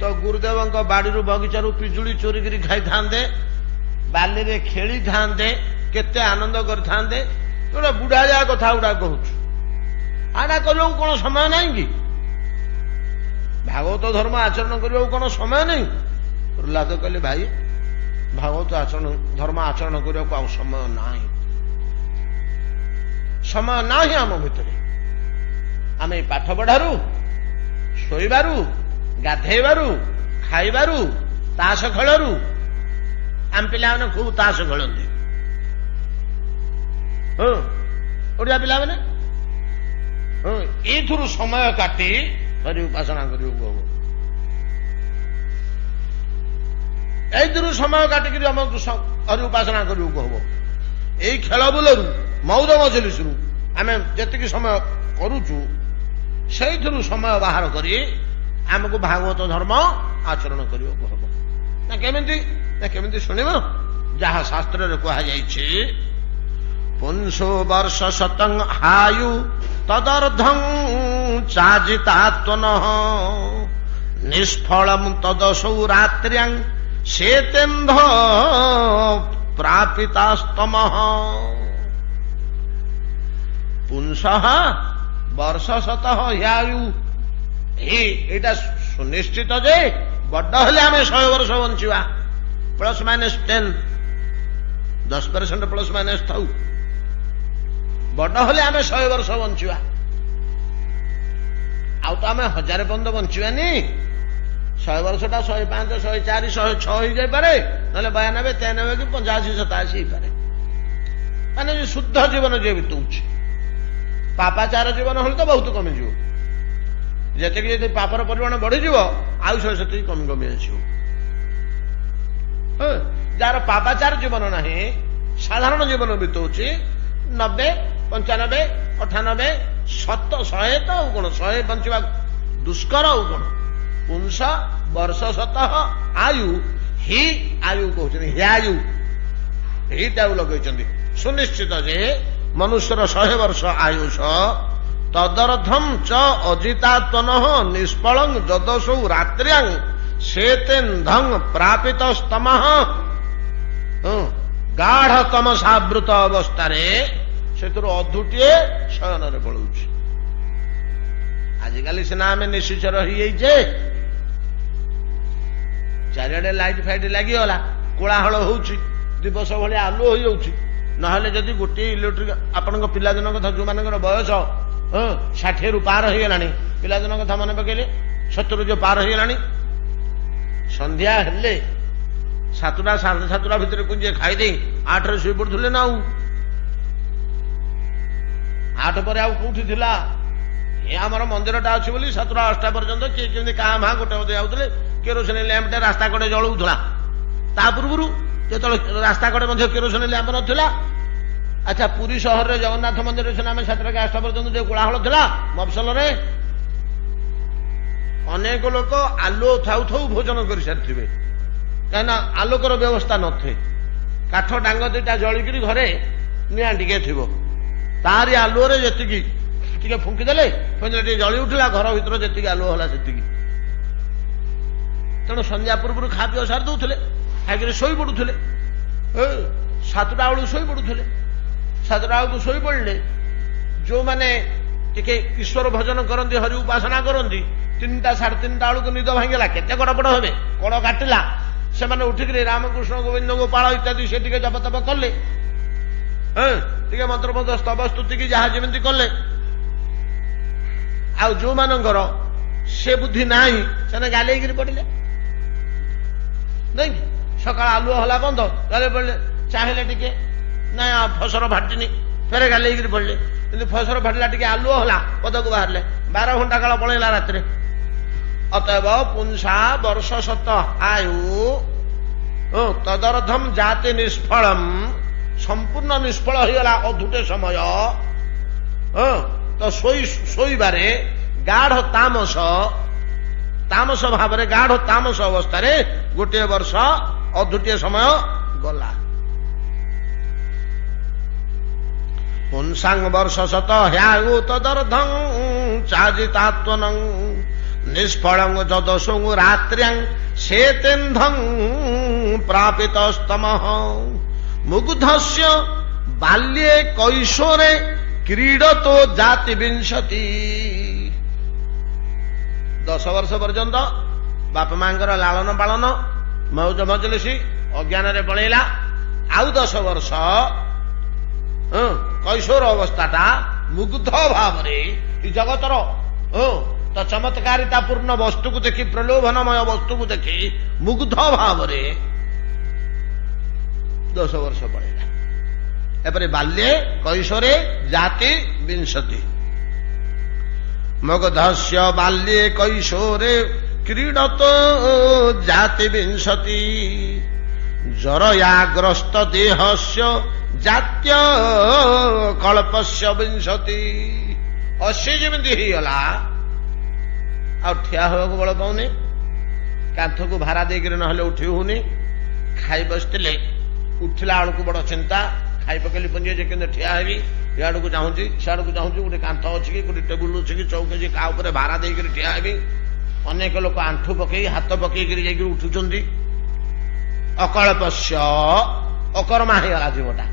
तो गुरुदेव बाड़ी बगीचारू पिजुड़ी चोरी करी खाई था बाली रे खेली था केते आनंद करते गोटे बुढ़ाड़िया कथा गुड़ा कहचु आड़ा कल कौन समय नहीं कि भागवत धर्म आचरण करने कौन समय नहीं प्रहलाद कहले भाई भागवत आचरण धर्म आचरण करने को समय ना आम भितर आम पाठ पढ़ारू शोइबारू गाधेबारू खाइबारू ताश खेलू आम पिला खूब ताश खेलती ओडिया पिला एथुरु समय काटी हरि उपासना करियो एथुरु समय काटिक हरि उपासना करियो हम यही खेल बुलू मौज मजलिस आम जी समय करुचु से समय बाहर करी ଆମକୁ ଭାଗବତ ଧର୍ମ ଆଚରଣ କରିବାକୁ ହବ। ନା କେମିତି ଶୁଣିବ? ଯାହା ଶାସ୍ତ୍ରରେ କୁହାଯାଇଛି, ପୁଂସୋ ବର୍ଷ ଶତଂ ହାୟୁ ତଦର୍ଦ୍ଧଂ ଚାଜିତାତ୍ମନଃ ନିଷ୍ଫଳଂ ତଦସୌ ରାତ୍ର୍ୟାଂ ଶେତେନ୍ଧ ପ୍ରାପିତାସ୍ତମଃ। ପୁଂସଃ ବର୍ଷ ଶତଃ ହ୍ୟାୟୁ, ଏଇଟା ସୁନିଶ୍ଚିତ ଯେ ବଡ ହେଲେ ଆମେ 100 ବର୍ଷ ବଞ୍ଚିବା, ପ୍ଲସ୍ ମାଇନସ୍ 10, 10% ପ୍ଲସ୍ ମାଇନସ୍ ଥାଉ। ବଡ ହେଲେ ଆମେ 100 ବର୍ଷ ବଞ୍ଚିବା। ଆଉ ତ ଆମେ 1000 ପର୍ଯ୍ୟନ୍ତ ବଞ୍ଚିବାନି। 100 ବର୍ଷଟା 105, 104, 106 ହେଇଯାଇପାରେ, ନହେଲେ 92, 93 କି 85, 87 ହେଇପାରେ। ମାନେ ଶୁଦ୍ଧ ଜୀବନ ଯିଏ ବିତଉଛି। ପାପାଚାର ଜୀବନ ହେଲେ ତ ବହୁତ କମିଯିବ। ଯେତିକି ଯଦି ପାପର ପରିମାଣ ବଢିଯିବ, ଆୟୁଷ ସେତିକି କମି କମି ଆସିବ। ଯାହାର ପାପାଚାର ଜୀବନ ନାହିଁ, ସାଧାରଣ ଜୀବନ ବିତଉଛି, 90, 95, 98, 100 ତ ଆଉ କଣ, 100 ବଞ୍ଚିବା ଦୁଷ୍କର ଆଉ କଣ। ପୁଂସ ବର୍ଷ ଶତଃ ଆୟୁ, ହି ଆୟୁ କହୁଛନ୍ତି, ହ୍ୟାୟୁ, ଏଇଟାକୁ ଲଗେଇଛନ୍ତି। ସୁନିଶ୍ଚିତ ଯେ ମନୁଷ୍ୟର 100 ବର୍ଷ ଆୟୁଷ, ତଦର୍ଦ୍ଧଂ ଚ ଅଜିତାତ୍ମନଃ ନିଷ୍ଫଳଂ ଯଦସୌ ରାତ୍ର୍ୟାଂ ଶେତେନ୍ଧଂ ପ୍ରାପିତସ୍ତମଃ। ଗାଢ ତମସାବୃତ ଅବସ୍ଥାରେ ସେଥିରୁ ଅଧୁଟିଏ ଶୟନରେ ପଳଉଛି। ଆଜିକାଲି ସିନା ଆମେ ନିଶ୍ଚିତ ହେଇଯାଇଛେ, ଚାରିଆଡେ ଲାଇଟ୍ ଫାଇଟ୍ ଲାଗିଗଲା, କୋଳାହଳ ହଉଛି, ଦିବସ ଭଳିଆ ଆଲୁଅ ହୋଇଯାଉଛି। ନହେଲେ ଯଦି ଗୋଟିଏ ଇଲେକ୍ଟ୍ରିକ, ଆପଣଙ୍କ ପିଲାଦିନ କଥା, ଯୋଉମାନଙ୍କର ବୟସ 60ରୁ ପାର ହେଇଗଲାଣି, ପିଲାଦିନ କଥା ମନେ ପକେଇଲେ, 70 ଯୋଉ ପାର ହେଇଗଲାଣି, ସନ୍ଧ୍ୟା ହେଲେ 7ଟା, 7:30 ଭିତରେ କୁଞ୍ଜେ ଖାଇଦେଇ 8ରେ ଶୋଇ ପଡୁଥିଲେ ନା। ଆଉ 8 ପରେ ଆଉ କୋଉଠି ଥିଲା? ଏ ଆମର ମନ୍ଦିରଟା ଅଛି ବୋଲି 7ଟା 8ଟା ପର୍ଯ୍ୟନ୍ତ କିଏ କେମିତି କାଁ ଭାଁ ଗୋଟେ ଅଧେ ଯାଉଥିଲେ, କେରୋସିନ ଲ୍ୟାମ୍ପଟେ ରାସ୍ତା କଡେ ଜଳଉଥିଲା। ତା ପୂର୍ବରୁ ଯେତେବେଳେ ରାସ୍ତା କଡେ ମଧ୍ୟ କେରୋସିନ ଲ୍ୟାମ୍ପ ନଥିଲା। ଆଚ୍ଛା, ପୁରୀ ସହରରେ ଜଗନ୍ନାଥ ମନ୍ଦିରରେ ସିନା ଆମେ 7ଟା କି 8ଟା ପର୍ଯ୍ୟନ୍ତ ଯୋଉ କୋଳାହଳ ଥିଲା ମଫସଲରେ, ଅନେକ ଲୋକ ଆଲୁଅ ଥାଉ ଥାଉ ଭୋଜନ କରିସାରିଥିବେ, କାହିଁକିନା ଆଲୋକର ବ୍ୟବସ୍ଥା ନଥାଏ। କାଠ ଡାଙ୍ଗ 2ଟା ଜଳିକିରି ଘରେ ନିଆଁ ଟିକେ ଥିବ, ତାରି ଆଲୁଅରେ ଯେତିକି ଟିକେ ଫୁଙ୍କିଦେଲେ ଟିକେ ଜଳି ଉଠିଲା, ଘର ଭିତରେ ଯେତିକି ଆଲୁଅ ହେଲା ସେତିକି। ତେଣୁ ସନ୍ଧ୍ୟା ପୂର୍ବରୁ ଖା ପିଅ ସାରି ଦଉଥିଲେ, ଖାଇକିରି ଶୋଇ ପଡୁଥିଲେ। 7ଟା ବେଳକୁ ଶୋଇ ପଡୁଥିଲେ। 7ଟା ବେଳକୁ ଶୋଇ ପଡିଲେ ଯୋଉମାନେ ଟିକେ ଈଶ୍ୱର ଭଜନ କରନ୍ତି, ହରି ଉପାସନା କରନ୍ତି, 3ଟା 3:30 ବେଳକୁ ନିଦ ଭାଙ୍ଗିଲା, କେତେ ଗଡପଡ ହେବେ, କଳ କାଟିଲା, ସେମାନେ ଉଠିକିରି ରାମକୃଷ୍ଣ ଗୋବିନ୍ଦ ଗୋପାଳ ଇତ୍ୟାଦି ସେ ଟିକେ ଜପ ତପ କଲେ, ଟିକେ ମନ୍ତ୍ରପଦ ସ୍ତବ ସ୍ତୁତିକି ଯାହା ଯେମିତି କଲେ। ଆଉ ଯୋଉମାନଙ୍କର ସେ ବୁଦ୍ଧି ନାହିଁ, ସେମାନେ ଗାଲେଇକିରି ପଡିଲେ। ନାଇଁ, ସକାଳ ଆଲୁଅ ହେଲା ବନ୍ଦ, ଗାଲେଇ ପଡିଲେ। ଚାହିଁଲେ ଟିକେ ନାଇଁ ଫସର ଫାଟିନି, ଫେରେ ଗାଲେଇକିରି ପଡିଲେ। କିନ୍ତୁ ଫସର ଫାଟିଲା, ଟିକେ ଆଲୁଅ ହେଲା, ପଦକୁ ବାହାରିଲେ, 12 ଘଣ୍ଟା କାଳ ପଳେଇଲା ରାତିରେ। ଅତଏବ ପୁଂସା ବର୍ଷ ଶତ ଆୟୁ ତଦର୍ଦ୍ଧଂ ଜାତି ନିଷ୍ଫଳಂ, ସମ୍ପୂର୍ଣ୍ଣ ନିଷ୍ଫଳ ହେଇଗଲା ଅଧୁଟେ ସମୟ। ତ ଶୋଇବାରେ ଗାଢ ତାମସ ଭାବରେ, ଗାଢ ତାମସ ଅବସ୍ଥାରେ 1 ବର୍ଷ ଅଧୁଟିଏ ସମୟ ଗଲା। ପୁଂସାଂ ବର୍ଷ ଶତ ହ୍ୟାୟୁ ତଦର୍ଦ୍ଧଂ ଚାଜିତାତ୍ମନଂ ନିଷ୍ଫଳଂ ଯଦସୌ ରାତ୍ର୍ୟାଂ ଶେତେନ୍ଧଂ ପ୍ରାପିତସ୍ତମଃ। ମୁଗ୍ଧସ୍ୟ ବାଲ୍ये କୈଶୋରେ କ୍ରୀଡତୋ ଜାତି ବିଂଶତି। 10 ବର୍ଷ ପର୍ଯ୍ୟନ୍ତ ବାପା ମାଙ୍କର ଲାଳନ ପାଳନ, ମଉଜ ମଜଲିସି ଅଜ୍ଞାନରେ ପଳେଇଲା। ଆଉ 10 ବର୍ଷ କୈଶୋର ଅବସ୍ଥାଟା ମୁଗ୍ଧ ଭାବରେ ଏ ଜଗତର ତ ଚମତ୍କାରିତା ପୂର୍ଣ୍ଣ ବସ୍ତୁକୁ ଦେଖି, ପ୍ରଲୋଭନମୟ ବସ୍ତୁକୁ ଦେଖି ମୁଗ୍ଧ ଭାବରେ 10 ବର୍ଷ ପଳେଇଲା। ଏପରି ବାଲ୍ये କୈଶୋରେ ଜାତି ବିଂଶତି। ମଗଧସ୍ୟ ବାଲ୍ये କୈଶୋରେ କ୍ରୀଡତ ଜାତି ବିଂଶତି। ଜରୟାଗ୍ରସ୍ତ ଦେହସ୍ୟ ଜାତ୍ୟ କଳ୍ପସ୍ୟ ବିଂଶତି। 80 ଯେମିତି ହେଇଗଲା, ଆଉ ଠିଆ ହେବାକୁ ବଳ ପାଉନି, କାନ୍ଥକୁ ଭାରା ଦେଇକରି ନହେଲେ ଉଠି ହଉନି। ଖାଇ ବସିଥିଲେ, ଉଠିଲା ବେଳକୁ ବଡ ଚିନ୍ତା, ଖାଇ ପକେଇଲି ପଞ୍ଜିଏ ଯେ କେମିତି ଠିଆ ହେବି, ଇଆଡକୁ ଚାହୁଁଛି ସିଆଡକୁ ଚାହୁଁଛି, ଗୋଟେ କାନ୍ଥ ଅଛି କି ଗୋଟେ ଟେବୁଲ ଅଛି କି ଚୌକି ଅଛି, କାହା ଉପରେ ଭାରା ଦେଇକରି ଠିଆ ହେବି। ଅନେକ ଲୋକ ଆଣ୍ଠୁ ପକେଇ ହାତ ପକେଇକରି ଯାଇକି ଉଠୁଛନ୍ତି। ଅକଳ୍ପସ୍ୟ, ଅକର୍ମା ହେଇଗଲା ଜୀବଟା,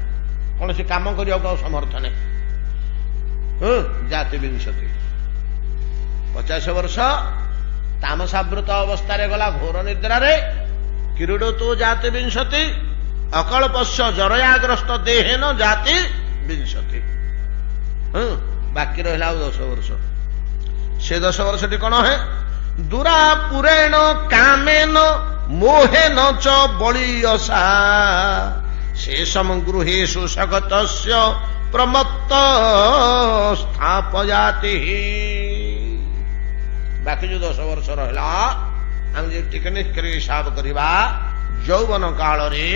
କୌଣସି କାମ କରିବାକୁ ଆଉ ସମର୍ଥ ନାହିଁ। ଜାତି ବିଂଶତି, 50 ବର୍ଷ ତାମସାବୃତ ଅବସ୍ଥାରେ ଗଲା ଘୋର ନିଦ୍ରାରେ। କିରୀଟୋ ଜାତି ବିଂଶତି, ଅକଳ୍ପସ୍ୟ ଜରୟାଗ୍ରସ୍ତ ଦେହେନ ଜାତି ବିଂଶତି। ବାକି ରହିଲା ଆଉ 10 ବର୍ଷ। ସେ 10 ବର୍ଷଟି କଣ ହେ? ଦୁରାପୁରେଣ କାମେନ ମୋହେନ ଚ ବଳିୟସା ଶେଷମ ଗୃହେଷୁ ସଗତସ୍ୟ ପ୍ରମତ୍ତ ସ୍ଥାପୟାତି। ବାକି ଯୋଉ 10 ବର୍ଷ ରହିଲା, ଆମେ ଯେ ଟିକେ ନିଷ୍କ୍ରିୟ ହିସାବ କରିବା, ଯୌବନ କାଳରେ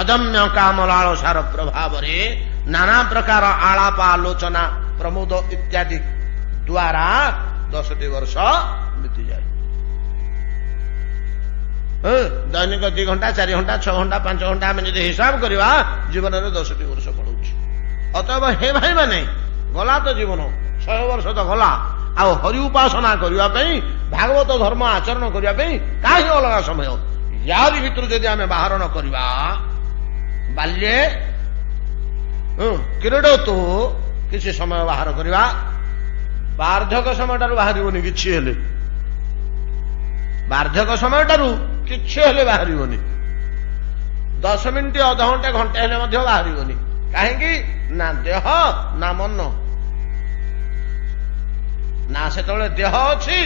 ଅଦମ୍ୟ କାମ ଲାଳସାର ପ୍ରଭାବରେ ନାନା ପ୍ରକାର ଆଳାପ ଆଲୋଚନା ପ୍ରମୋଦ ଇତ୍ୟାଦି ଦ୍ୱାରା 10ଟି ବର୍ଷ ବିତିଯାଏ। ଦୈନିକ 2 ଘଣ୍ଟା 4 ଘଣ୍ଟା 6 ଘଣ୍ଟା 5 ଘଣ୍ଟା ଆମେ ଯଦି ହିସାବ କରିବା, ଜୀବନରେ 10ଟି ବର୍ଷ ପଳଉଛି। ଅତଏବ ହେ ଭାଇ ମାନେ, ଗଲା ତ ଜୀବନ, 100 ବର୍ଷ ତ ଗଲା। ଆଉ ହରି ଉପାସନା କରିବା ପାଇଁ, ଭାଗବତ ଧର୍ମ ଆଚରଣ କରିବା ପାଇଁ କାହିଁ ଅଲଗା ସମୟ? ୟାରି ଭିତରୁ ଯଦି ଆମେ ବାହାର ନ କରିବା, ବାଲ୍ୟେ କ୍ରୀଡ଼ତୁ କିଛି ସମୟ ବାହାର କରିବା, ବାର୍ଦ୍ଧକ୍ୟ ସମୟଠାରୁ ବାହାରିବନି କିଛି ହେଲେ, ବାର୍ଦ୍ଧକ୍ୟ ସମୟଠାରୁ କିଛି ହେଲେ ବାହାରିବନି। 10 ମିନିଟ ଅଧଘଣ୍ଟେ ଘଣ୍ଟେ ହେଲେ ମଧ୍ୟ ବାହାରିବନି। କାହିଁକି ନା ଦେହ ନା ମନ, ନା ସେତେବେଳେ ଦେହ ଅଛି,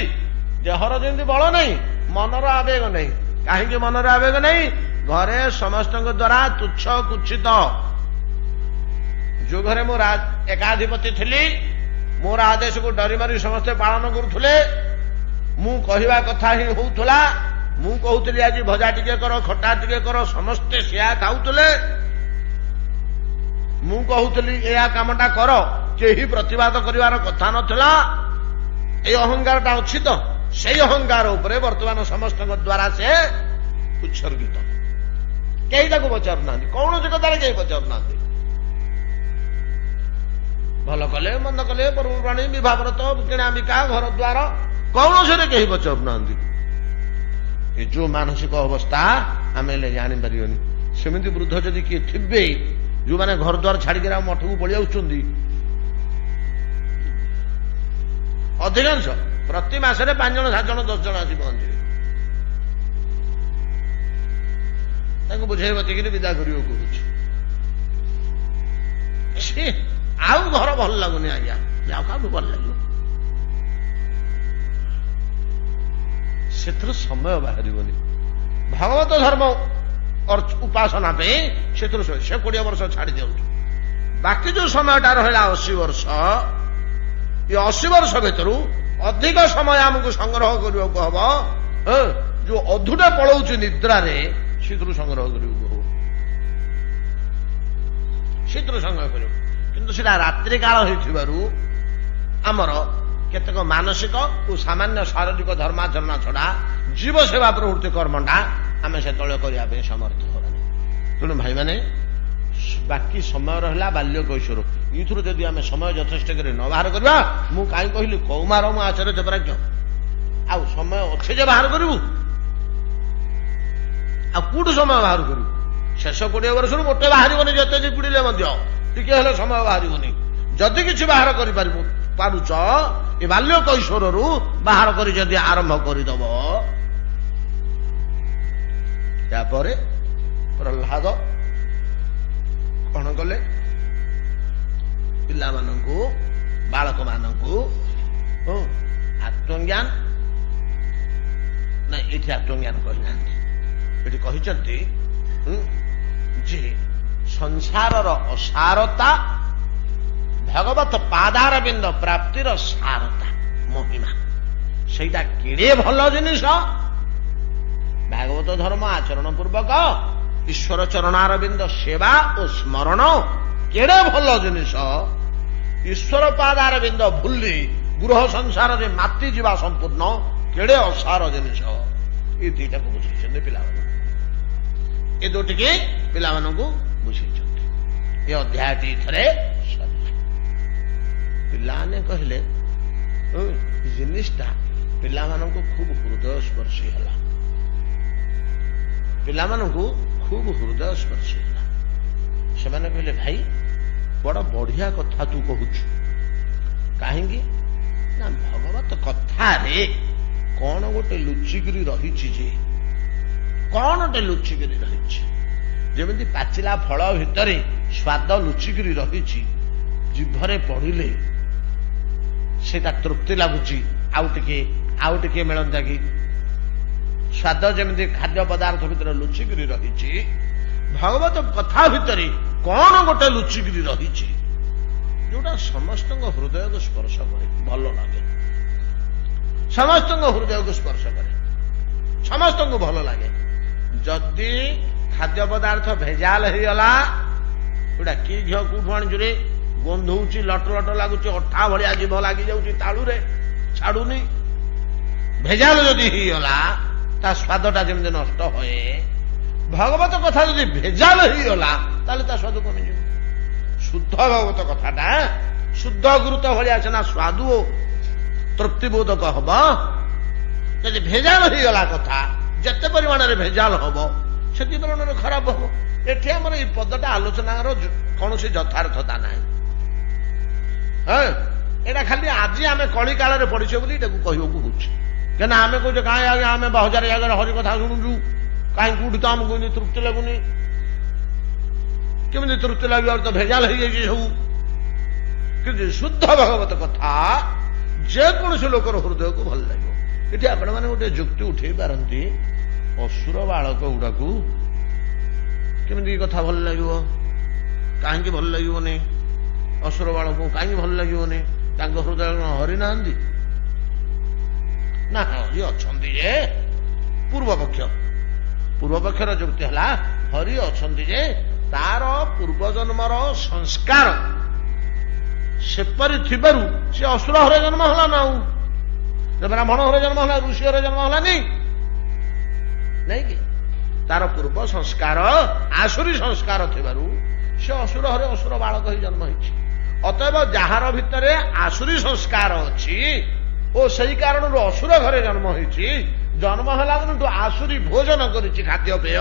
ଦେହର ଯେମିତି ବଳ ନାହିଁ, ମନର ଆବେଗ ନାହିଁ। କାହିଁକି ମନର ଆବେଗ ନାହିଁ? ଘରେ ସମସ୍ତଙ୍କ ଦ୍ୱାରା ତୁଚ୍ଛ କୁଚ୍ଛିତ। ଯୋଉ ଘରେ ମୁଁ ଏକାଧିପତି ଥିଲି, ମୋର ଆଦେଶକୁ ଡରି ମାରି ସମସ୍ତେ ପାଳନ କରୁଥିଲେ, ମୁଁ କହିବା କଥା ହିଁ ହଉଥିଲା। ମୁଁ କହୁଥିଲି ଆଜି ଭଜା ଟିକେ କର, ଖଟା ଟିକେ କର, ସମସ୍ତେ ସେୟା ଖାଉଥିଲେ। ମୁଁ କହୁଥିଲି ଏୟା କାମଟା କର, କେହି ପ୍ରତିବାଦ କରିବାର କଥା ନଥିଲା। ଏଇ ଅହଙ୍କାରଟା ଅଛି ତ, ସେଇ ଅହଙ୍କାର ଉପରେ ବର୍ତ୍ତମାନ ସମସ୍ତଙ୍କ ଦ୍ୱାରା ସେ ଉତ୍ସର୍ଗିତ। କେହି ତାକୁ ପଚାରୁନାହାନ୍ତି, କୌଣସି କଥାରେ କେହି ପଚାରୁନାହାନ୍ତି। ଭଲ କଲେ ମନ୍ଦ କଲେ, ପର୍ବପର୍ବାଣୀ, ବିଭାବ୍ରତ, କିଣା ବିକା, ଘର ଦ୍ୱାର, କୌଣସିରେ କେହି ପଚାରୁନାହାନ୍ତି। ଏ ଯୋଉ ମାନସିକ ଅବସ୍ଥା ଆମେ ହେଲେ ଜାଣିପାରିବନି। ସେମିତି ବୃଦ୍ଧ ଯଦି କିଏ ଥିବେ, ଯୋଉମାନେ ଘର ଦ୍ୱାର ଛାଡିକି ଆଉ ମଠକୁ ପଳେଇ ଆସୁଛନ୍ତି, ଅଧିକାଂଶ ପ୍ରତି ମାସରେ 5 ଜଣ 7 ଜଣ 10 ଜଣ ଆସି ପହଞ୍ଚିବେ। ତାଙ୍କୁ ବୁଝେଇ ବତେଇକିରି ବିଦା କରିବାକୁ କହୁଛି। ଆଉ ଘର ଭଲ ଲାଗୁନି ଆଜ୍ଞା, ଆଉ କାହାକୁ ଭଲ ଲାଗିବ? ସେଥିରୁ ସମୟ ବାହାରିବନି। ଭାଗବତ ଧର୍ମ ଉପାସନା ପାଇଁ ସେଥିରୁ ସେ 20 ବର୍ଷ ଛାଡି ଦିଅନ୍ତୁ। ବାକି ଯୋଉ ସମୟଟା ରହିଲା 80 ବର୍ଷ, ଏ 80 ବର୍ଷ ଭିତରୁ ଅଧିକ ସମୟ ଆମକୁ ସଂଗ୍ରହ କରିବାକୁ ହବ। ଯୋଉ ଅଧୁଟା ପଳଉଛି ନିଦ୍ରାରେ, ସେଥିରୁ ସଂଗ୍ରହ କରିବାକୁ ହବ, ସେଥିରୁ ସଂଗ୍ରହ କରିବ। କିନ୍ତୁ ସେଟା ରାତ୍ରି କାଳ ହେଇଥିବାରୁ ଆମର କେତେକ ମାନସିକ ଓ ସାମାନ୍ୟ ଶାରୀରିକ ଧର୍ମାଚରଣ ଛଡା ଜୀବ ସେବା ପ୍ରବୃତ୍ତି କର୍ମଟା ଆମେ ସେତେବେଳେ କରିବା ପାଇଁ ସମର୍ଥ ହେବାନି। ତେଣୁ ଭାଇମାନେ, ବାକି ସମୟ ରହିଲା ବାଲ୍ୟ କୈଶୋର, ଏଇଥିରୁ ଯଦି ଆମେ ସମୟ ଯଥେଷ୍ଟ କରି ନ ବାହାର କରିବା, ମୁଁ କାହିଁ କହିଲି କୌମାର ମୁଁ ଆଚାର୍ଯ୍ୟ ଦେବରାଜ୍ୟ, ଆଉ ସମୟ ଅଛି ଯେ ବାହାର କରିବୁ, ଆଉ କୋଉଠୁ ସମୟ ବାହାର କରିବୁ? ଶେଷ 20 ବର୍ଷରୁ ମୋଟେ ବାହାରିବନି, ଯେତେ ଚିପୁଡ଼ିଲେ ମଧ୍ୟ ଟିକେ ହେଲେ ସମୟ ବାହାରିବନି। ଯଦି କିଛି ବାହାର କରିପାରିବୁ ପାରୁଛ, ଏ ବାଲ୍ୟ କୈଶୋରରୁ ବାହାର କରି ଯଦି ଆରମ୍ଭ କରିଦବ, ତାପରେ ପ୍ରହ୍ଲାଦ କଣ କଲେ? ପିଲାମାନଙ୍କୁ, ବାଳକମାନଙ୍କୁ ଆତ୍ମଜ୍ଞାନ, ନା ଏଠି ଆତ୍ମଜ୍ଞାନ କହିନାହାନ୍ତି, ଏଠି କହିଛନ୍ତି ଯେ ସଂସାରର ଅସାରତା, ଭଗବତ ପାଦାରବିନ୍ଦ ପ୍ରାପ୍ତିର ସାରତା ମହିମା, ସେଇଟା କେଡ଼େ ଭଲ ଜିନିଷ। ଭାଗବତ ଧର୍ମ ଆଚରଣ ପୂର୍ବକ ଈଶ୍ୱର ଚରଣାରବିନ୍ଦ ସେବା ଓ ସ୍ମରଣ କେଡ଼େ ଭଲ ଜିନିଷ। ଈଶ୍ୱର ପାଦାରବିନ୍ଦ ଭୁଲି ଗୃହ ସଂସାରରେ ମାତି ଯିବା ସମ୍ପୂର୍ଣ୍ଣ କେଡ଼େ ଅସାର ଜିନିଷ ଏ ଦିଟାକୁ ବୁଝେଇଛନ୍ତି ପିଲାମାନଙ୍କୁ। ଏ ଦୁଇଟିକି ପିଲାମାନଙ୍କୁ ବୁଝେଇଛନ୍ତି। ଏ ଅଧ୍ୟାୟଟି ଥରେ ସରିଲା। ପିଲାମାନେ କହିଲେ ଜିନିଷଟା ପିଲାମାନଙ୍କୁ ଖୁବ୍ ହୃଦୟସ୍ପର୍ଶୀ ହେଲା। ପିଲାମାନଙ୍କୁ ଖୁବ୍ ହୃଦୟସ୍ପର୍ଶୀ ହେଲା। ସେମାନେ କହିଲେ ଭାଇ ବଡ଼ ବଢିଆ କଥା ତୁ କହୁଛୁ। କାହିଁକି ନା ଭଗବତ କଥାରେ କଣ ଗୋଟେ ଲୁଚିକିରି ରହିଛି ଯେ, କଣଟେ ଲୁଚିକିରି ରହିଛି। ଯେମିତି ପାଚିଲା ଫଳ ଭିତରେ ସ୍ୱାଦ ଲୁଚିକିରି ରହିଛି, ଜିଭରେ ପଡ଼ିଲେ ସେଟା ତୃପ୍ତି ଲାଗୁଛି। ଆଉ ଟିକେ ମିଳନ୍ତା କି ସ୍ୱାଦ ଯେମିତି ଖାଦ୍ୟ ପଦାର୍ଥ ଭିତରେ ଲୁଚିକିରି ରହିଛି, ଭଗବତ କଥା ଭିତରେ କଣ ଗୋଟେ ଲୁଚିକିରି ରହିଛି ଯୋଉଟା ସମସ୍ତଙ୍କ ହୃଦୟକୁ ସ୍ପର୍ଶ କରେ, ଭଲ ଲାଗେ। ସମସ୍ତଙ୍କ ହୃଦୟକୁ ସ୍ପର୍ଶ କରେ, ସମସ୍ତଙ୍କୁ ଭଲ ଲାଗେ। ଯଦି ଖାଦ୍ୟ ପଦାର୍ଥ ଭେଜାଲ ହେଇଗଲା, ଏଇଟା କି ଘିଅ କୋଉଠୁ ଆଣିଛୁ ରେ, ଗନ୍ଧଉଛି, ଲଟ ଲଟ ଲାଗୁଛି, ଅଠା ଭଳିଆ ଜିଭ ଲାଗି ଯାଉଛି, ତାଳୁରେ ଛାଡୁନି। ଭେଜାଲ ଯଦି ହେଇଗଲା ତା ସ୍ୱାଦଟା ଯେମିତି ନଷ୍ଟ ହୁଏ, ଭଗବତ କଥା ଯଦି ଭେଜାଲ ହେଇଗଲା ତାହେଲେ ତା ସ୍ୱାଦ କମିଯିବ। ଶୁଦ୍ଧ ଭଗବତ କଥାଟା ଶୁଦ୍ଧ ଗୁରୁତ ଭଳିଆ ସିନା ସ୍ୱାଦୁ ଓ ତୃପ୍ତିବୋଧକ ହବ। ଯଦି ଭେଜାଲ ହେଇଗଲା କଥା, ଯେତେ ପରିମାଣରେ ଭେଜାଲ ହବ ସେତେ ପରିମାଣରେ ଖରାପ ହବ। ଏଠି ଆମର ଏଇ ପଦଟା ଆଲୋଚନାର କୌଣସି ଯଥାର୍ଥତା ନାହିଁ। ଏଇଟା ଖାଲି ଆଜି ଆମେ କଳି କାଳରେ ପଢିଛେ ବୋଲି ଏଟାକୁ କହିବାକୁ ହଉଛି। କାହିଁକିନା ଆମେ କହୁଛେ କାହିଁ ଆଜ୍ଞା ଆମେ ହଜାର ଜାଗାରେ ହରି କଥା ଶୁଣୁଛୁ, କାହିଁ କୋଉଠି ତ ଆମକୁ ଏମିତି ତୃପ୍ତି ଲାଗୁନି। କେମିତି ତୃପ୍ତି ଲାଗିବାର ତ ଭେଜାଲ ହେଇଯାଇଛି ସବୁ। କିନ୍ତୁ ଶୁଦ୍ଧ ଭଗବତ କଥା ଯେକୌଣସି ଲୋକର ହୃଦୟକୁ ଭଲ ଲାଗିବ। ଏଠି ଆପଣମାନେ ଗୋଟେ ଯୁକ୍ତି ଉଠେଇ ପାରନ୍ତି, ଅସୁର ବାଳକ ଗୁଡାକୁ କେମିତି କଥା ଭଲ ଲାଗିବ? କାହିଁକି ଭଲ ଲାଗିବନି? ଅସୁର ବାଳକଙ୍କୁ କାହିଁକି ଭଲ ଲାଗିବନି? ତାଙ୍କ ହୃଦୟ ହରି ନାହାନ୍ତି ନା? ହରି ଅଛନ୍ତି ଯେ ପୂର୍ବପକ୍ଷର ଯୁକ୍ତି ହେଲା ହରି ଅଛନ୍ତି ଯେ ତାର ପୂର୍ବଜନ୍ମର ସଂସ୍କାର ସେପରି ଥିବାରୁ ସେ ଅସୁର ଘରେ ଜନ୍ମ ହେଲା ନା, ଆଉ ବ୍ରାହ୍ମଣ ଘରେ ଜନ୍ମ ହେଲା, ଋଷି ଘରେ ଜନ୍ମ ହେଲାନି ନାଇଁ କି? ତାର ପୂର୍ବ ସଂସ୍କାର ଆସୁରୀ ସଂସ୍କାର ଥିବାରୁ ସେ ଅସୁର ଘରେ ଅସୁର ବାଳକ ହେଇ ଜନ୍ମ ହେଇଛି। ଅତଏବ ଯାହାର ଭିତରେ ଆସୁରୀ ସଂସ୍କାର ଅଛି ଓ ସେଇ କାରଣରୁ ଅସୁର ଘରେ ଜନ୍ମ ହେଇଛି, ଜନ୍ମ ହେଲା ଦିନଠୁ ଆସୁରୀ ଭୋଜନ କରିଛି ଖାଦ୍ୟପେୟ,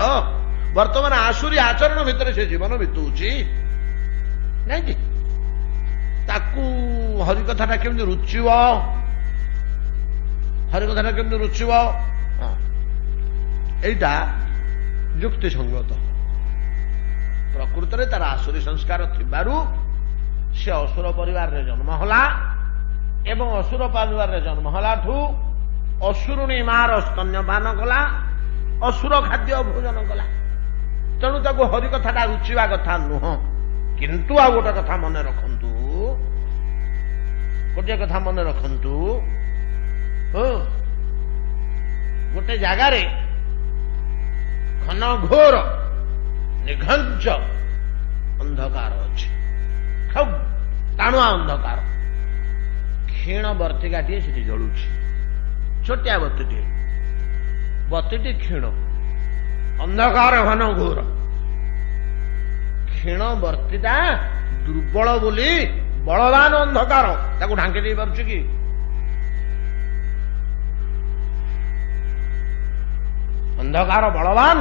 ବର୍ତ୍ତମାନ ଆସୁରୀ ଆଚରଣ ଭିତରେ ସେ ଜୀବନ ବିତଉଛି ନାଇଁ କି? ତାକୁ ହରିକଥାଟା କେମିତି ରୁଚିବ? ହରିକଥାଟା କେମିତି ରୁଚିବ? এইটা যুক্তিসঙ্গত। প্রকৃতরে তার আসুরী সংস্কার থিবারু সে অসুর পরিবারে জন্ম হলা এবং অসুর পরিবারে জন্ম হলাঠু অসুরুণী মার স্তন্যপান কলা, অসুর খাদ্য ভোজন কলা। তেণু তাকে হরি কথাটা রুচিবা কথা নুহ। কিন্তু আর গোটে কথা মনে রখন্তু, গোটে কথা মনে রখন্তু, গোটে জায়গায় ঘন ঘোর নিঘঞ্চ ଅନ୍ଧକାର ଅଛି, ଖୁବ୍ ଟାଣୁଆ ଅନ୍ଧକାର। କ୍ଷୀଣ ବର୍ତ୍ତିକାଟିଏ ସେଠି ଜଳୁଛି, ଛୋଟିଆ ବତିଟିଏ, ବତିଟି କ୍ଷୀଣ, ଅନ୍ଧକାର ଘନ ଘୋର। କ୍ଷୀଣ ବର୍ତ୍ତିଟା ଦୁର୍ବଳ ବୋଲି ବଳବାନ ଅନ୍ଧକାର ତାକୁ ଢାଙ୍କି ଦେଇ ପାରୁଛି କି? ଅନ୍ଧକାର ବଳବାନ।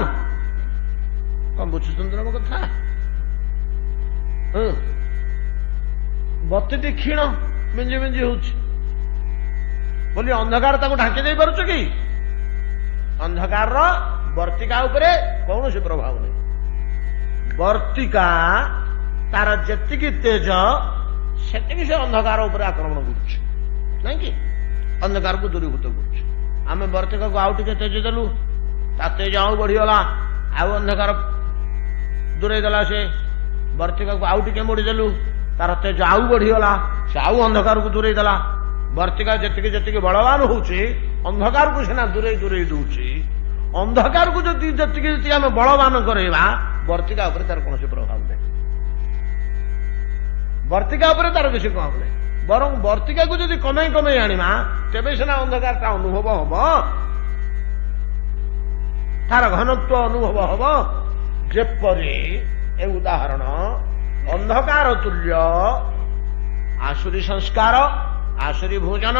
କଣ ବୁଝୁଛନ୍ତି ମୋ କଥା? ବତିଟି କ୍ଷୀଣ ମିଞ୍ଜି ମିଞ୍ଜି ହଉଛି ବୋଲି ଅନ୍ଧକାର ତାକୁ ଢାଙ୍କି ଦେଇ ପାରୁଛୁ କି? ଅନ୍ଧକାରର ବର୍ତ୍ତିକା ଉପରେ କୌଣସି ପ୍ରଭାବ ନାହିଁ। ବର୍ତ୍ତିକା ତାର ଯେତିକି ତେଜ ସେତିକି ସେ ଅନ୍ଧକାର ଉପରେ ଆକ୍ରମଣ କରୁଛି ନାଇଁ କି? ଅନ୍ଧକାରକୁ ଦୂରୀଭୂତ କରୁଛି। ଆମେ ବର୍ତ୍ତିକାକୁ ଆଉ ଟିକେ ତେଜ ଦେଲୁ, ତା ତେଜ ଆଉ ବଢିଗଲା, ଆଉ ଅନ୍ଧକାର ଦୂରେଇ ଦେଲା। ସେ ବର୍ତ୍ତିକାକୁ ଆଉ ଟିକେ ମୋଡ଼ିଦେଲୁ, ତାର ତେଜ ଆଉ ବଢିଗଲା, ସେ ଆଉ ଅନ୍ଧକାରକୁ ଦୂରେଇ ଦେଲା। ବର୍ତ୍ତିକା ଯେତିକି ଯେତିକି ବଳବାନ ହଉଛି, ଅନ୍ଧକାରକୁ ସିନା ଦୂରେଇ ଦୂରେଇ ଦଉଛି। ଅନ୍ଧକାରକୁ ଯଦି ଯେତିକି ଯେତିକି ଆମେ ବଳବାନ କରେଇବା, ବର୍ତ୍ତିକା ଉପରେ ତାର କୌଣସି ପ୍ରଭାବ ନାହିଁ। ବର୍ତ୍ତିକା ଉପରେ ତାର କିଛି ପ୍ରଭାବ ନାହିଁ। ବରଂ ବର୍ତ୍ତିକାକୁ ଯଦି କମେଇ କମେଇ ଆଣିବା ତେବେ ସିନା ଅନ୍ଧକାରଟା ଅନୁଭବ ହବ, ତାର ଘନତ୍ୱ ଅନୁଭବ ହବ। ଯେପରି ଏ ଉଦାହରଣ ଅନ୍ଧକାର ତୁଲ୍ୟ ଆସୁରୀ ସଂସ୍କାର, ଆସୁରୀ ଭୋଜନ,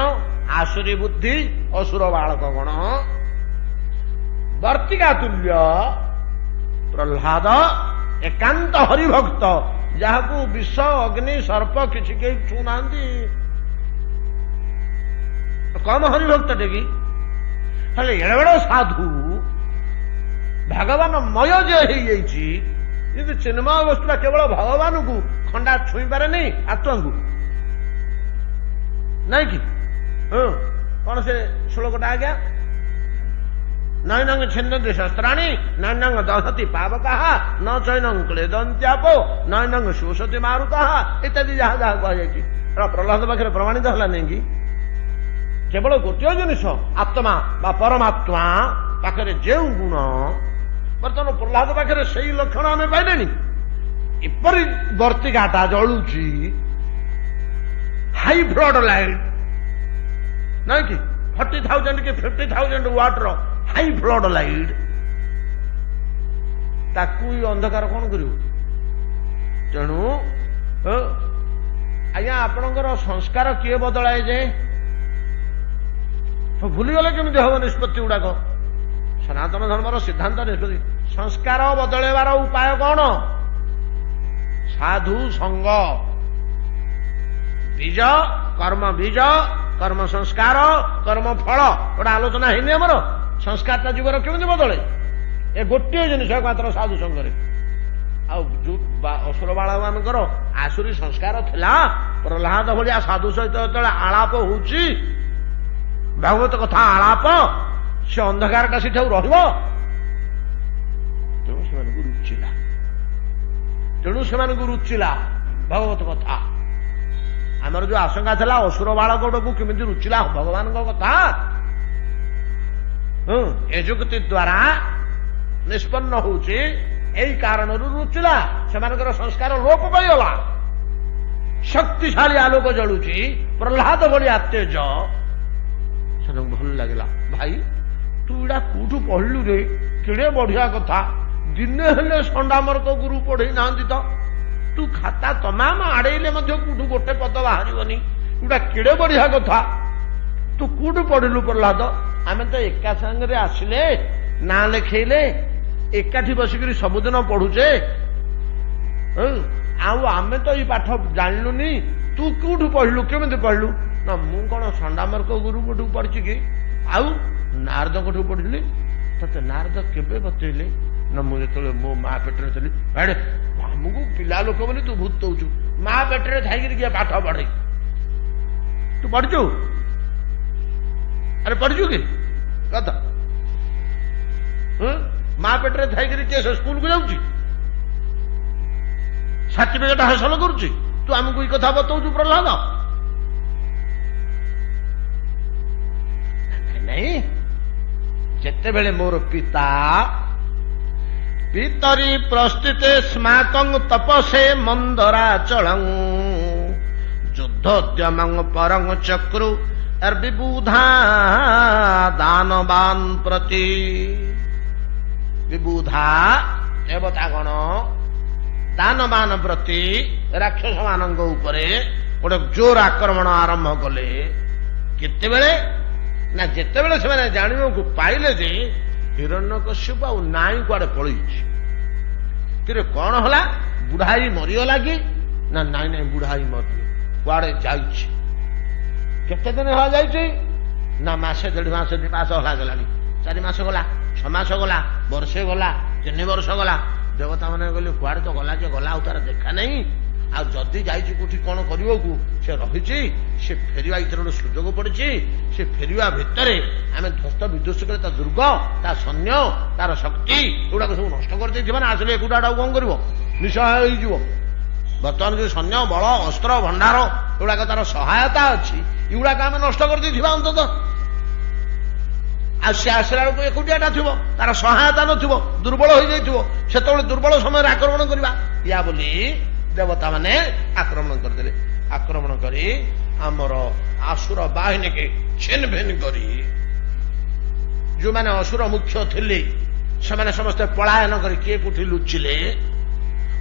ଆସୁରୀ ବୁଦ୍ଧି, ଅସୁର ବାଳକ ଗଣ। ବର୍ତ୍ତିକା ତୁଲ୍ୟ ପ୍ରହ୍ଲାଦ ଏକାନ୍ତ ହରିଭକ୍ତ, ଯାହାକୁ ବିଷ ଅଗ୍ନି ସର୍ପ କିଛି କେହି ଛୁଁନାହାନ୍ତି। କମ ହରିଭକ୍ତଟେ କି? ହେଲେ ଏଡେ ବଡ ସାଧୁ ଭଗବାନମୟ ଯେ ହେଇଯାଇଛି, କିନ୍ତୁ ଚିନ୍ମୟ ବସ୍ତୁଟା କେବଳ ଭଗବାନଙ୍କୁ ଖଣ୍ଡା ଛୁଇଁ ପାରେନି ଆତ୍ମାଙ୍କୁ, ନାଇଁ କି? କଣ ସେ ଶ୍ଲୋକଟା ଆଜ୍ଞା? ନୈନଙ୍ଗ ଛିନ୍ଦନ୍ତି ଶସ୍ତ୍ରାଣୀ ନୈନଙ୍ଗ ଦହତି ପାବକାଃ ନ ଚୈନଙ୍ଗ କ୍ଲେଦନ୍ତ୍ୟାପୋ ନୈନଙ୍ଗ ଶୋଷତି ମାରୁତାଃ ଇତ୍ୟାଦି ଯାହା ଯାହା କୁହାଯାଇଛି ପ୍ରହ୍ଲାଦ ପାଖରେ ପ୍ରମାଣିତ ହେଲା ନାଇଁ କି? କେବଳ ଗୋଟିଏ ଜିନିଷ ଆତ୍ମା ବା ପରମାତ୍ମା ପାଖରେ ଯେଉଁ ଗୁଣ, ବର୍ତ୍ତମାନ ପ୍ରହ୍ଲାଦ ପାଖରେ ସେଇ ଲକ୍ଷଣ ଆମେ ପାଇଲେଣି। ଏପରି ବର୍ତ୍ତିକାଟା ଜଳୁଛି, ହାଇ ବ୍ଲଡ୍ ଲାଇଟ୍, ନାଇଁ କି? 40,000 କି 50,000 ୱାଟର ହାଇ ବ୍ଲଡ୍ ଲାଇଟ୍, ତାକୁ ଅନ୍ଧକାର କଣ କରିବ? ତେଣୁ ଆଜ୍ଞା ଆପଣଙ୍କର ସଂସ୍କାର କିଏ ବଦଳାଏ ଯେ? ଭୁଲିଗଲେ କେମିତି ହବ ନିଷ୍ପତ୍ତି ଗୁଡାକ? ସନାତନ ଧର୍ମର ସିଦ୍ଧାନ୍ତ ନିଷ୍ପତ୍ତି। ସଂସ୍କାର ବଦଳେଇବାର ଉପାୟ କଣ? ସାଧୁ ସଙ୍ଗ, ବୀଜ କର୍ମ, ବୀଜ କର୍ମ ସଂସ୍କାର, କର୍ମ ଫଳ, ଗୋଟେ ଆଲୋଚନା ହେଇନି ଆମର। ସଂସ୍କାରଟା ଜୀବନ କେମିତି ବଦଳେ? ଏ ଗୋଟିଏ ଜିନିଷ ମାତ୍ର ସାଧୁ ସଙ୍ଗରେ। ଆଉ ଯୋଉ ଅସୁର ବାଳ ମାନଙ୍କର ଆସୁରୀ ସଂସ୍କାର ଥିଲା, ପ୍ରହ୍ଲାଦ ଭଳିଆ ସାଧୁ ସହିତ ଯେତେବେଳେ ଆଳାପ ହଉଛି, ଭାଗବତ କଥା ଆଳାପ, ସେ ଅନ୍ଧକାରଟା ସେଠି ଆଉ ରହିବ? ତେଣୁ ସେମାନଙ୍କୁ ରୁଚିଲା ଭାଗବତ କଥା। ଆମର ଯୋଉ ଆଶଙ୍କା ଥିଲା ଅସୁର ବାଳକକୁ କେମିତି ରୁଚିଲା ଭଗବାନଙ୍କ କଥା, ଏ ଯୁକ୍ତି ଦ୍ୱାରା ନିଷ୍ପନ୍ନ ହଉଛି ଏଇ କାରଣରୁ ରୁଚିଲା। ସେମାନଙ୍କର ସଂସ୍କାର ଲୋପ ପାଇଗଲା। ଶକ୍ତିଶାଳୀ ଆଲୋକ ଜଳୁଛି, ପ୍ରହ୍ଲାଦ ଭଳିଆ ତେଜ। ସେମାନଙ୍କୁ ଭଲ ଲାଗିଲା। ଭାଇ ତୁ ଏଇଟା କୋଉଠୁ ପଢିଲୁ ରେ? କେଡେ ବଢିଆ କଥା। ଦିନେ ହେଲେ ଷଣ୍ଡାମର୍କ ଗୁରୁ ପଢେଇ ନାହାନ୍ତି ତ? ତୁ ଖାତା ତମାମ ଆଡେଇଲେ ମଧ୍ୟ କୋଉଠୁ ଗୋଟେ ପଦ ବାହାରିବନି। ଏଗୁଡା କେଡେ ବଢିଆ କଥା। ତୁ କୋଉଠୁ ପଢିଲୁ ପ୍ରହ୍ଲାଦ? ଆମେ ତ ଏକା ସାଙ୍ଗରେ ଆସିଲେ, ନାଁ ଲେଖେଇଲେ, ଏକାଠି ବସିକରି ସବୁଦିନ ପଢୁଛେ। ଆଉ ଆମେ ତ ଏଇ ପାଠ ଜାଣିଲୁନି। ତୁ କୋଉଠୁ ପଢିଲୁ? କେମିତି ପଢିଲୁ? ନା ମୁଁ କଣ ଷଣ୍ଡାମର୍କ ଗୁରୁଙ୍କଠୁ ପଢିଛି କି? ଆଉ ନାରଦଙ୍କଠୁ ପଢିଲି। ତତେ ନାରଦ କେବେ ବତେଇଲେ? ନା ମୁଁ ଯେତେବେଳେ ମୋ ମା ପେଟରେ ଥିଲି। ଆଡେ ଆମକୁ ପିଲା ଲୋକ ବୋଲି ତୁ ଭୂତ ଦଉଛୁ। ମା ପେଟରେ ଥାଇକିରି କିଏ ପାଠ ପଢେ? ତୁ ପଢିଛୁ? ଆରେ ପଢିଛୁ କି କଥା? ମା ପେଟରେ ଥାଇକିରି କିଏ ସ୍କୁଲକୁ ଯାଉଛି? ସାର୍ଟିଫିକେଟ ହାସଲ କରୁଛି? ତୁ ଆମକୁ ଏଇ କଥା ବତଉଛୁ ପ୍ରହ୍ଲାଦ? ନାଇଁ, ଯେତେବେଳେ ମୋର ପିତା ପିତରି ପ୍ରସ୍ଥିତେ ସ୍ମାକଂ ତପସେ ମନ୍ଦରାଚଳଂ ଯୁଦ୍ଧୋଦ୍ୟମଂ ପରଂ ଚକ୍ରୁ ବିବୁଧା ଦାନବାନ ପ୍ରତି। ବିବୁଧା ଦେବତାଗଣ ଦାନବାନ ପ୍ରତି, ରାକ୍ଷସ ମାନଙ୍କ ଉପରେ ଗୋଟେ ଜୋର ଆକ୍ରମଣ ଆରମ୍ଭ କଲେ। କେତେବେଳେ? ନା ଯେତେବେଳେ ସେମାନେ ଜାଣିବାକୁ ପାଇଲେ ଯେ ହିରଣ୍ୟକଶ୍ୟପ ଆଉ ନାଇଁ କୁଆଡେ ପଳେଇଛି। ତିରେ କଣ ହେଲା? ବୁଢାଇ ମରିଗଲା କି? ନା ନାଇଁ ନାଇଁ, ବୁଢାଇ ମରିନି, କୁଆଡେ ଯାଇଛି। କେତେ ଦିନ ହେଲା ଯାଇଛି? ନା ମାସେ, 1.5 ମାସ, 2 ମାସ ହେଲା ଗଲାଣି। 4 ମାସ ଗଲା, 6 ମାସ ଗଲା, ବର୍ଷେ ଗଲା, 3 ବର୍ଷ ଗଲା। ଦେବତା ମାନେ କହିଲେ କୁଆଡେ ତ ଗଲା ଯେ ଗଲା, ଆଉ ତାର ଦେଖା ନାହିଁ। ଆଉ ଯଦି ଯାଇଛି କୋଉଠି କଣ କରିବାକୁ, ସେ ରହିଛି। ସେ ଫେରିବା ଭିତରେ ଗୋଟେ ସୁଯୋଗ ପଡିଛି। ସେ ଫେରିବା ଭିତରେ ଆମେ ଧ୍ୱସ୍ତ ବିଧ୍ୱସ୍ତ କରି ତା ଦୁର୍ଗ, ତା ସୈନ୍ୟ, ତାର ଶକ୍ତି ଏଗୁଡାକ ସବୁ ନଷ୍ଟ କରିଦେଇଥିବା ନା। ଆସିଲେ ଏକୁଟା ଆଉ କଣ କରିବ? ନିଃସହାୟ ହେଇଯିବ। ବର୍ତ୍ତମାନ ଯୋଉ ସୈନ୍ୟ ବଳ, ଅସ୍ତ୍ର ଭଣ୍ଡାର ଏଗୁଡାକ ତାର ସହାୟତା ଅଛି, ଏଗୁଡାକ ଆମେ ନଷ୍ଟ କରିଦେଇଥିବା ଅନ୍ତତଃ। ଆଉ ସେ ଆସିଲା ବେଳକୁ ଏକୁଟିଆଟା ଥିବ, ତାର ସହାୟତା ନଥିବ, ଦୁର୍ବଳ ହୋଇଯାଇଥିବ। ସେତେବେଳେ ଦୁର୍ବଳ ସମୟରେ ଆକ୍ରମଣ କରିବା। ୟା ବୋଲି ଦେବତା ମାନେ ଆକ୍ରମଣ କରିଦେଲେ। ଆକ୍ରମଣ କରି आमर आसुर बाहिनी के छिन भिन करी जो माने असुर मुख्य थिले से समस्ते पलायन कर किए कोठी लुचिले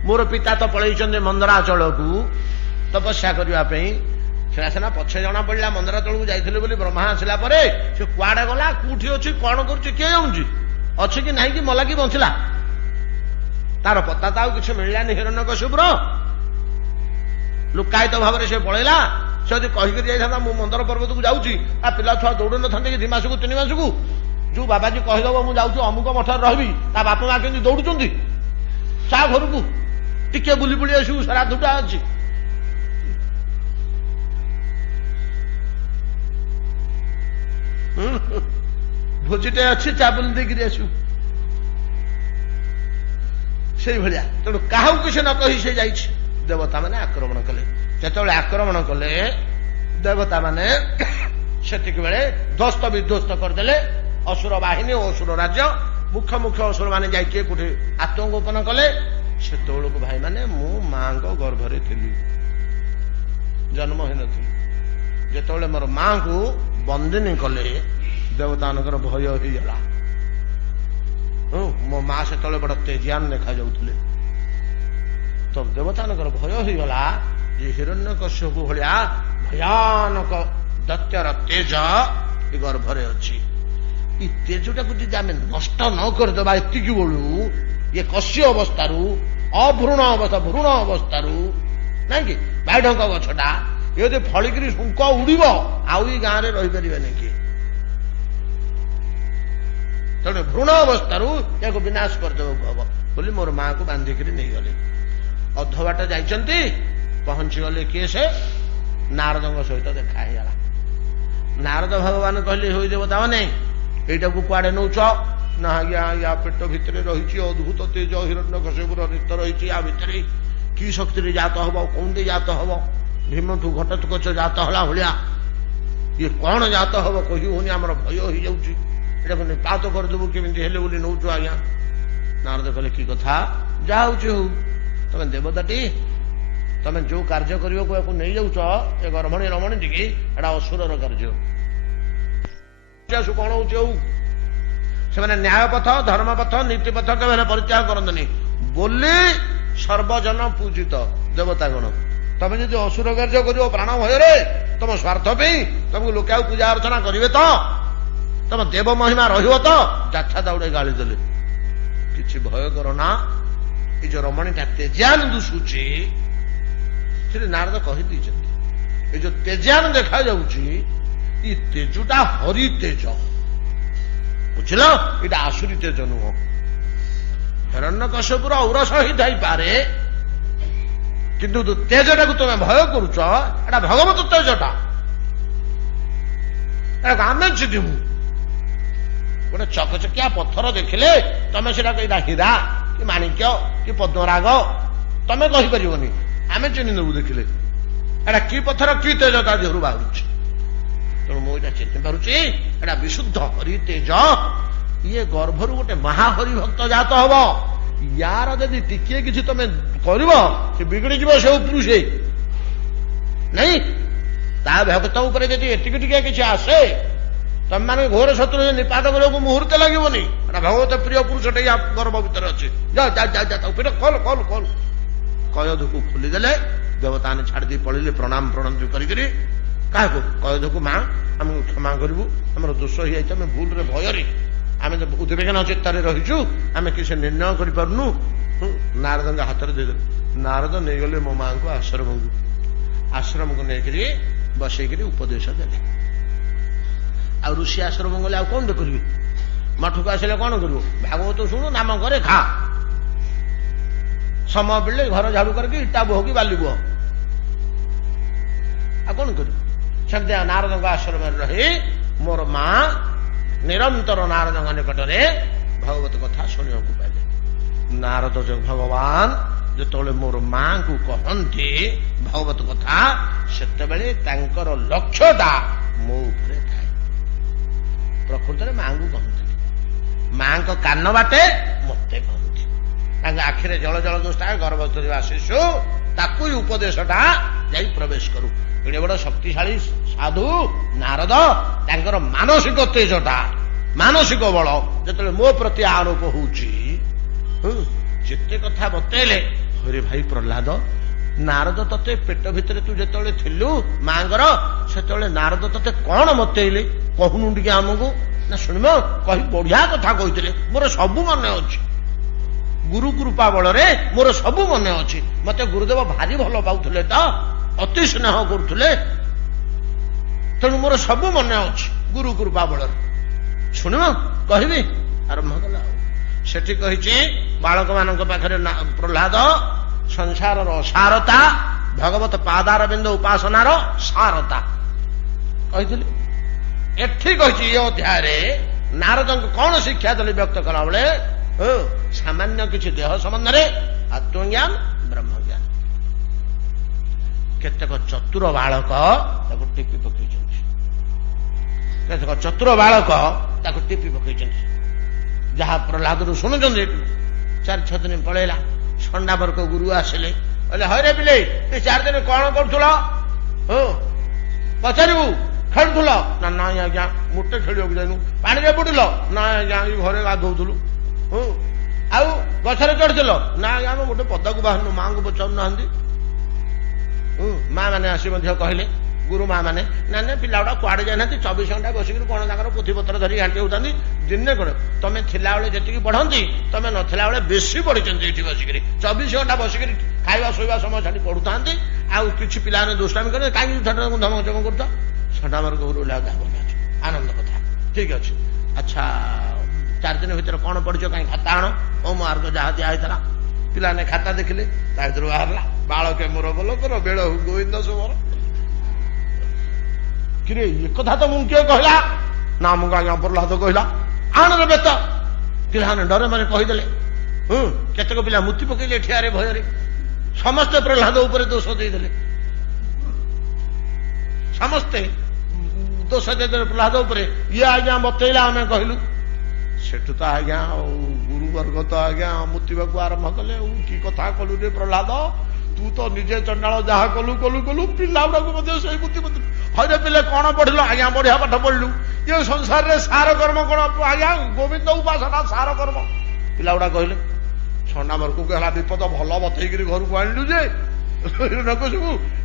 मोर पिता तो पलैचंदे मंदराचल को तपस्या करने सीना पछे जना पड़ा मंदराचल को जाइए बोली ब्रह्मा आसला से कुआड़े गला कोठी अच्छी कौन कर किए जाऊँगी अच्छी कि नहीं कि मला कि बंचला तार पता तो किसी मिललानी हिरण्यकश्यपुर लुकायित भाव से पलैला से यदि कहीकि जाता मु मंदर पर्वत को जाऊँगी आ पिला छुआ दौड़ न था कि 2 मास को 3 मास को जो बाबाजी कहीदेव मुझे अमुक मठर रही ता बापा माँ केमती दौड़ुंट चा घर को टिके बुली बुली आसू श्राद्धटा अच्छी भोजीटे अच्छी चा बुली देकर आसू से भाया तेणु क्या किसी न कही से जाइए देवता मैंने आक्रमण कले जो आक्रमण कले देवता मैंने से ध्वस्त विध्वस्त करदे असुर बाहिनी और असुर राज्य मुख्य मुख्य असुर मैंने जाइए कोठे आत्मगोपन कले से को भाई मैंने मु माँ गर्भरे थी जन्म हो नतले मोर माँ को बंदिनी कले देवता भय होगला मो माँ से बड़ तेजियान देखा जाऊे तो देवता भय होगला जे हिरण्यकश्यप भाया भयानक दैत्यर तेज गर्भरे अच्छी तेजटा को जी आम नष्ट न करदे एति बेलू ये कष्य अवस्था अभ्रूण अवस्था भ्रूण अवस्था ना कि बाइढंक गछटा ये फलिकी शुंक उड़ आउ गाँव में रहीपर कि तेणु भ्रूण अवस्था या विनाश करदेव हम बोली मोर माँ को बांधिक नहीं गले अधबाट जाइंट पहुंची गले किए से नारद सहित देखाईगला नारद भगवान कहले हो देवता मैंने यटा को कुआड़े नौच ना या पेट भितर रही अद्भुत तेज हिरण्यकश्यपुर नित रही या भितर कि शक्ति जात हम कौन जात हम भीमठू घटोत्कच जात हला भाया ये कौन जात हम कही होनी आम भय हो जाऊँ निपात करदेबू केमी हेले बोली नौचु आज्ञा नारद कहले कि कथा जहा हूँ तमे देवताटी तमे जो कार्य करने को नहीं जाऊच ए गर्भणी रमणी टी एटा असुर कार्य कौन हो से न्याय पथ धर्म पथ नीति पथ के परित्याग करते बोली सर्वजन पूजित देवतागण तमें जो असुर कार्य कर प्राण भय तुम स्वार्थ पे तुमको लोक पूजा अर्चना करेंगे तो तुम देव महिमा रछा दौड़े गाड़ी देले कि भय करना ये जो रमणीटा तेजान दुशुची श्री नारद कही ये जो तेजान देखा जाऊँगी ये तेजुटा हरि तेज बुझल ये आसुरी तेज नुह हिरण्यकश्यपुर औरस ही थाईपे किंतु तेजटा को तुम भय करुच एटा भगवत तेजटा आम चिन्हू गोटे चकचकिया पत्थर देखिले तुम से हीरा कि माणिक्य कि पद्मराग तमें कहीपर आम चिन्हदेबू देखिले एटा कि पत्थर कि तेज ता देहर बाहर तेणु मुझे चिन्ह पारुची एटा विशुद्ध हरि तेज ये गर्भर गोटे महाहरि भक्त जात हम यार जदि टिके किसी तुम कर बिगड़ी जीव से पुरुष नहीं ता भक्त उपर जदि एतिक टिके किसी आसे तुम मैंने घोर शत्रु निपात करने मुहूर्त लगे भगवत प्रिय पुरुषटे या गर्भ भितर अच्छे जा जा जा जा कल कल कल कयधु को खोलीदे देवता ने छाड़ी पड़े प्रणाम प्रणाम जो करी क्या कयधु को माँ आम क्षमा करूँ आम दोष हो जाए भूल भय आम उद्वेगन चित्तार रहीचु आम किसी निर्णय करूँ नारद हाथ में देदे नारद नहीं गले मो माँ को आश्रम को लेकर बसईकरी उपदेश देले आ ऋषि आश्रम गले कौन करी मठ को आसे कौन कर भागवत शुणु नाम करे खा समय मिले घर झाड़ू करके इटा बोह कि बाली बोह आ कौन कर नारद आश्रम रही मोर माँ निरंतर नारद निकट में भगवत कथा शुणा पाइले नारद जो भगवान जो मोर माँ को कहते भगवत कथा से लक्ष्यटा मो उपरे थाए प्रकृत माँ को कहते माँ को कान बाटे मत कहते आखिरे जल जल दुष्टा गर्भवती शिशु ताकू उपदेशटा जा प्रवेश करू ଏଡ଼େ ବଡ଼ ଶକ୍ତିଶାଳୀ ସାଧୁ ନାରଦ, ତାଙ୍କର ମାନସିକ ତେଜଟା, ମାନସିକ ବଳ ଯେତେବେଳେ ମୋ ପ୍ରତି ଆରୋପ ହଉଛି, ଯେତେ କଥା ବତେଇଲେ, ହରେ ଭାଇ ପ୍ରହ୍ଲାଦ, ନାରଦ ତତେ ପେଟ ଭିତରେ ତୁ ଯେତେବେଳେ ଥିଲୁ ମାଙ୍କର, ସେତେବେଳେ ନାରଦ ତତେ କଣ ବତେଇଲେ କହୁନୁ ଟିକେ ଆମକୁ। ନା ଶୁଣିବ, କହି ବଢିଆ କଥା କହିଥିଲେ, ମୋର ସବୁ ମନେ ଅଛି, ଗୁରୁ କୃପା ବଳରେ ମୋର ସବୁ ମନେ ଅଛି। ମତେ ଗୁରୁଦେବ ଭାରି ଭଲ ପାଉଥିଲେ ତ, ଅତି ସ୍ନେହ କରୁଥିଲେ, ତେଣୁ ମୋର ସବୁ ମନେ ଅଛି ଗୁରୁ କୃପା ବଳରେ। ଶୁଣିବ, କହିବି। ଆରମ୍ଭ କଲା। ସେଠି କହିଛି ବାଳକ ମାନଙ୍କ ପାଖରେ ପ୍ରହ୍ଲାଦ ସଂସାରର ସାରତା, ଭଗବତ ପାଦାର ବିନ୍ଦୁ ଉପାସନାର ସାରତା କହିଥିଲି। ଏଠି କହିଛି ଏ ଅଧ୍ୟାୟରେ ନାରଦଙ୍କୁ କଣ ଶିକ୍ଷା ଦେଲେ ବ୍ୟକ୍ତ କଲାବେଳେ, ସାମାନ୍ୟ କିଛି ଦେହ ସମ୍ବନ୍ଧରେ, ଆତ୍ମଜ୍ଞାନ, ବ୍ରହ୍ମଜ୍ଞାନ। କେତେକ ଚତୁର ବାଳକ ତାକୁ ଟିପି ପକେଇଛନ୍ତି, କେତେକ ଚତୁର ବାଳକ ତାକୁ ଟିପି ପକେଇଛନ୍ତି। ଯାହା ପ୍ରହ୍ଲାଦରୁ ଶୁଣୁଛନ୍ତି, 4-6 ଦିନ ପଳେଇଲା, ଷଣ୍ଡାବର୍ଗ ଗୁରୁ ଆସିଲେ, କହିଲେ ହଇରେ ପିଲେ, ଏ 4 ଦିନ କଣ କରୁଥିଲ? ପଚାରିବୁ, ଖେଳୁଥିଲ? ନା ନାଇଁ ଆଜ୍ଞା, ମୋଟେ ଖେଳିବାକୁ ଯାଇନୁ। ପାଣିରେ ବୁଡିଲ? ନାଇଁ ଆଜ୍ଞା, ଏଇ ଘରେ ଗାଧଉଥିଲୁ। ଆଉ ଗଛରେ ଚଢିଥିଲ? ନା ଆଜ୍ଞା, ଆମେ ଗୋଟେ ପଦାକୁ ବାହାରୁନୁ, ମାଙ୍କୁ ପଚାରୁନାହାନ୍ତି। ମା ମାନେ ଆସି ମଧ୍ୟ କହିଲେ, ଗୁରୁ ମା ମାନେ, ନା ନା ପିଲା ଗୁଡା କୁଆଡେ ଯାଇନାହାନ୍ତି, 24 ଘଣ୍ଟା ବସିକିରି କଣ ତାଙ୍କର ପୋଥିପତ୍ର ଧରି ଘାଣ୍ଟି ହଉଥାନ୍ତି। ଦିନେ କଣ ତମେ ଥିଲାବେଳେ ଯେତିକି ପଢନ୍ତି, ତମେ ନଥିଲା ବେଳେ ବେଶୀ ପଢିଛନ୍ତି ଏଠି ବସିକିରି। 24 ଘଣ୍ଟା ବସିକିରି ଖାଇବା ଶୋଇବା ସମୟ ଛାଡି ପଢୁଥାନ୍ତି। ଆଉ କିଛି ପିଲାମାନେ ଦୁଷ୍ଟାମି କରେ, କାହିଁକି ଧମକ ଚମ କରୁଛ? ଷଣ୍ଢାମର ଗୌର ଆନନ୍ଦ କଥା। ଠିକ ଅଛି, ଆଚ୍ଛା 4 ଦିନ ଭିତରେ କଣ ପଢିଛ, କାହିଁ ଖାତା ଆଣ। ମାର୍ଗ ଯାହା ଦିଆ ହେଇଥିଲା, ପିଲାମାନେ ଖାତା ଦେଖିଲେ, ତା ଭିତରୁ ବାହାରିଲା, ବାଳକେ ମୋର ବୋଲ କର, ବେଳ ଗୋବିନ୍ଦ ସୁମର। କିରେ ଏକଥା ତ ମୁଁ କିଏ କହିଲା? ନା ମୁଁ ଆଜ୍ଞା ପ୍ରହ୍ଲାଦ କହିଲା। ଆଣରେ ବେତ। ପିଲାମାନେ ଡରେ ମାନେ କହିଦେଲେ। କେତେକ ପିଲା ମୂର୍ତ୍ତି ପକେଇଲେ ଠିଆରେ ଭୟରେ, ସମସ୍ତେ ପ୍ରହ୍ଲାଦ ଉପରେ ଦୋଷ ଦେଇଦେଲେ, ସମସ୍ତେ ଦୋଷ ଦେଇଦେଲେ ପ୍ରହ୍ଲାଦ ଉପରେ। ଇଏ ଆଜ୍ଞା ବତେଇଲା, ଆମେ କହିଲୁ। ସେଠୁ ତ ଆଜ୍ଞା ଗୁରୁବର୍ଗ ତ ଆଜ୍ଞା ମୁତିବାକୁ ଆରମ୍ଭ କଲେ। କି କଥା କଲୁ ରେ ପ୍ରହ୍ଲାଦ, ତୁ ତ ନିଜେ ଚଣ୍ଡାଳ, ଯାହା କଲୁ କଲୁ କଲୁ, ପିଲା ଗୁଡାକୁ ମଧ୍ୟ ସେଇ ବୁଦ୍ଧି। ହଇରେ ପିଲେ କଣ ପଢିଲ? ଆଜ୍ଞା ବଢିଆ ପାଠ ପଢିଲୁ। ଏ ସଂସାରରେ ସାର କର୍ମ କଣ? ଆଜ୍ଞା ଗୋବିନ୍ଦ ଉପାସନା ସାର କର୍ମ। ପିଲା ଗୁଡା କହିଲେ, ଷଣ୍ଢାମରକୁ ହେଲା ବିପଦ, ଭଲ ବତେଇକିରି ଘରକୁ ଆଣିଲୁ ଯେ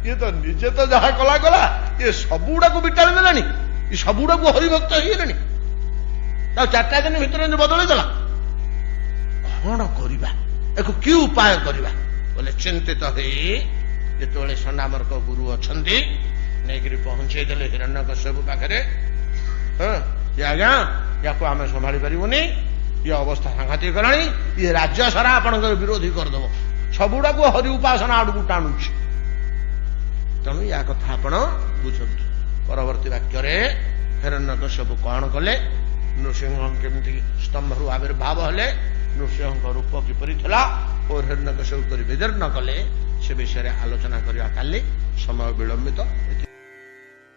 ଇଏ ତ ନିଜେ ତ ଯାହା କଲା କଲା, ଇଏ ସବୁଗୁଡାକୁ ବିଟାଳି ଦେଲାଣି, ଏ ସବୁଗୁଡାକୁ ହରିଭକ୍ତ ହେଇଗଲେଣି। ତାକୁ 4ଟା ଦିନ ଭିତରେ ବଦଳେଇ ଦେଲା। କଣ କରିବା, ଏକୁ କି ଉପାୟ କରିବା? ବୋଲେ ଚିନ୍ତିତ ହେଇ ଯେତେବେଳେ ଷଣ୍ଢାମର୍କ ଗୁରୁ ଅଛନ୍ତି, ନେଇକିରି ପହଞ୍ଚେଇ ଦେଲେ ହିରଣ୍ୟକଶ୍ୟପ ପାଖରେ। ଆଜ୍ଞା, ୟାକୁ ଆମେ ସମ୍ଭାଳି ପାରିବୁନି, ଇଏ ଅବସ୍ଥା ସାଂଘାତିକ କଲାଣି, ଇଏ ରାଜ୍ୟ ସାରା ଆପଣଙ୍କର ବିରୋଧୀ କରିଦବ, ସବୁଗୁଡାକୁ ହରି ଉପାସନା ଆଡକୁ ଟାଣୁଛି। ତେଣୁ ୟା କଥା ଆପଣ ବୁଝନ୍ତୁ। ପରବର୍ତ୍ତୀ ବାକ୍ୟରେ ହିରଣ୍ୟକଶ୍ୟପ କଣ କଲେ, ନୃସିଂହ କେମିତି ସ୍ତମ୍ଭରୁ ଆବିର୍ଭାବ ହେଲେ, ନୃସିଂହଙ୍କ ରୂପ କିପରି ଥିଲା ଓ ହିରଣ୍ୟକଶ୍ୟପ କିପରି ବିଦୀର୍ଣ୍ଣ କଲେ, ସେ ବିଷୟରେ ଆଲୋଚନା କରିବା କାଲି। ସମୟ ବିଳମ୍ବିତ।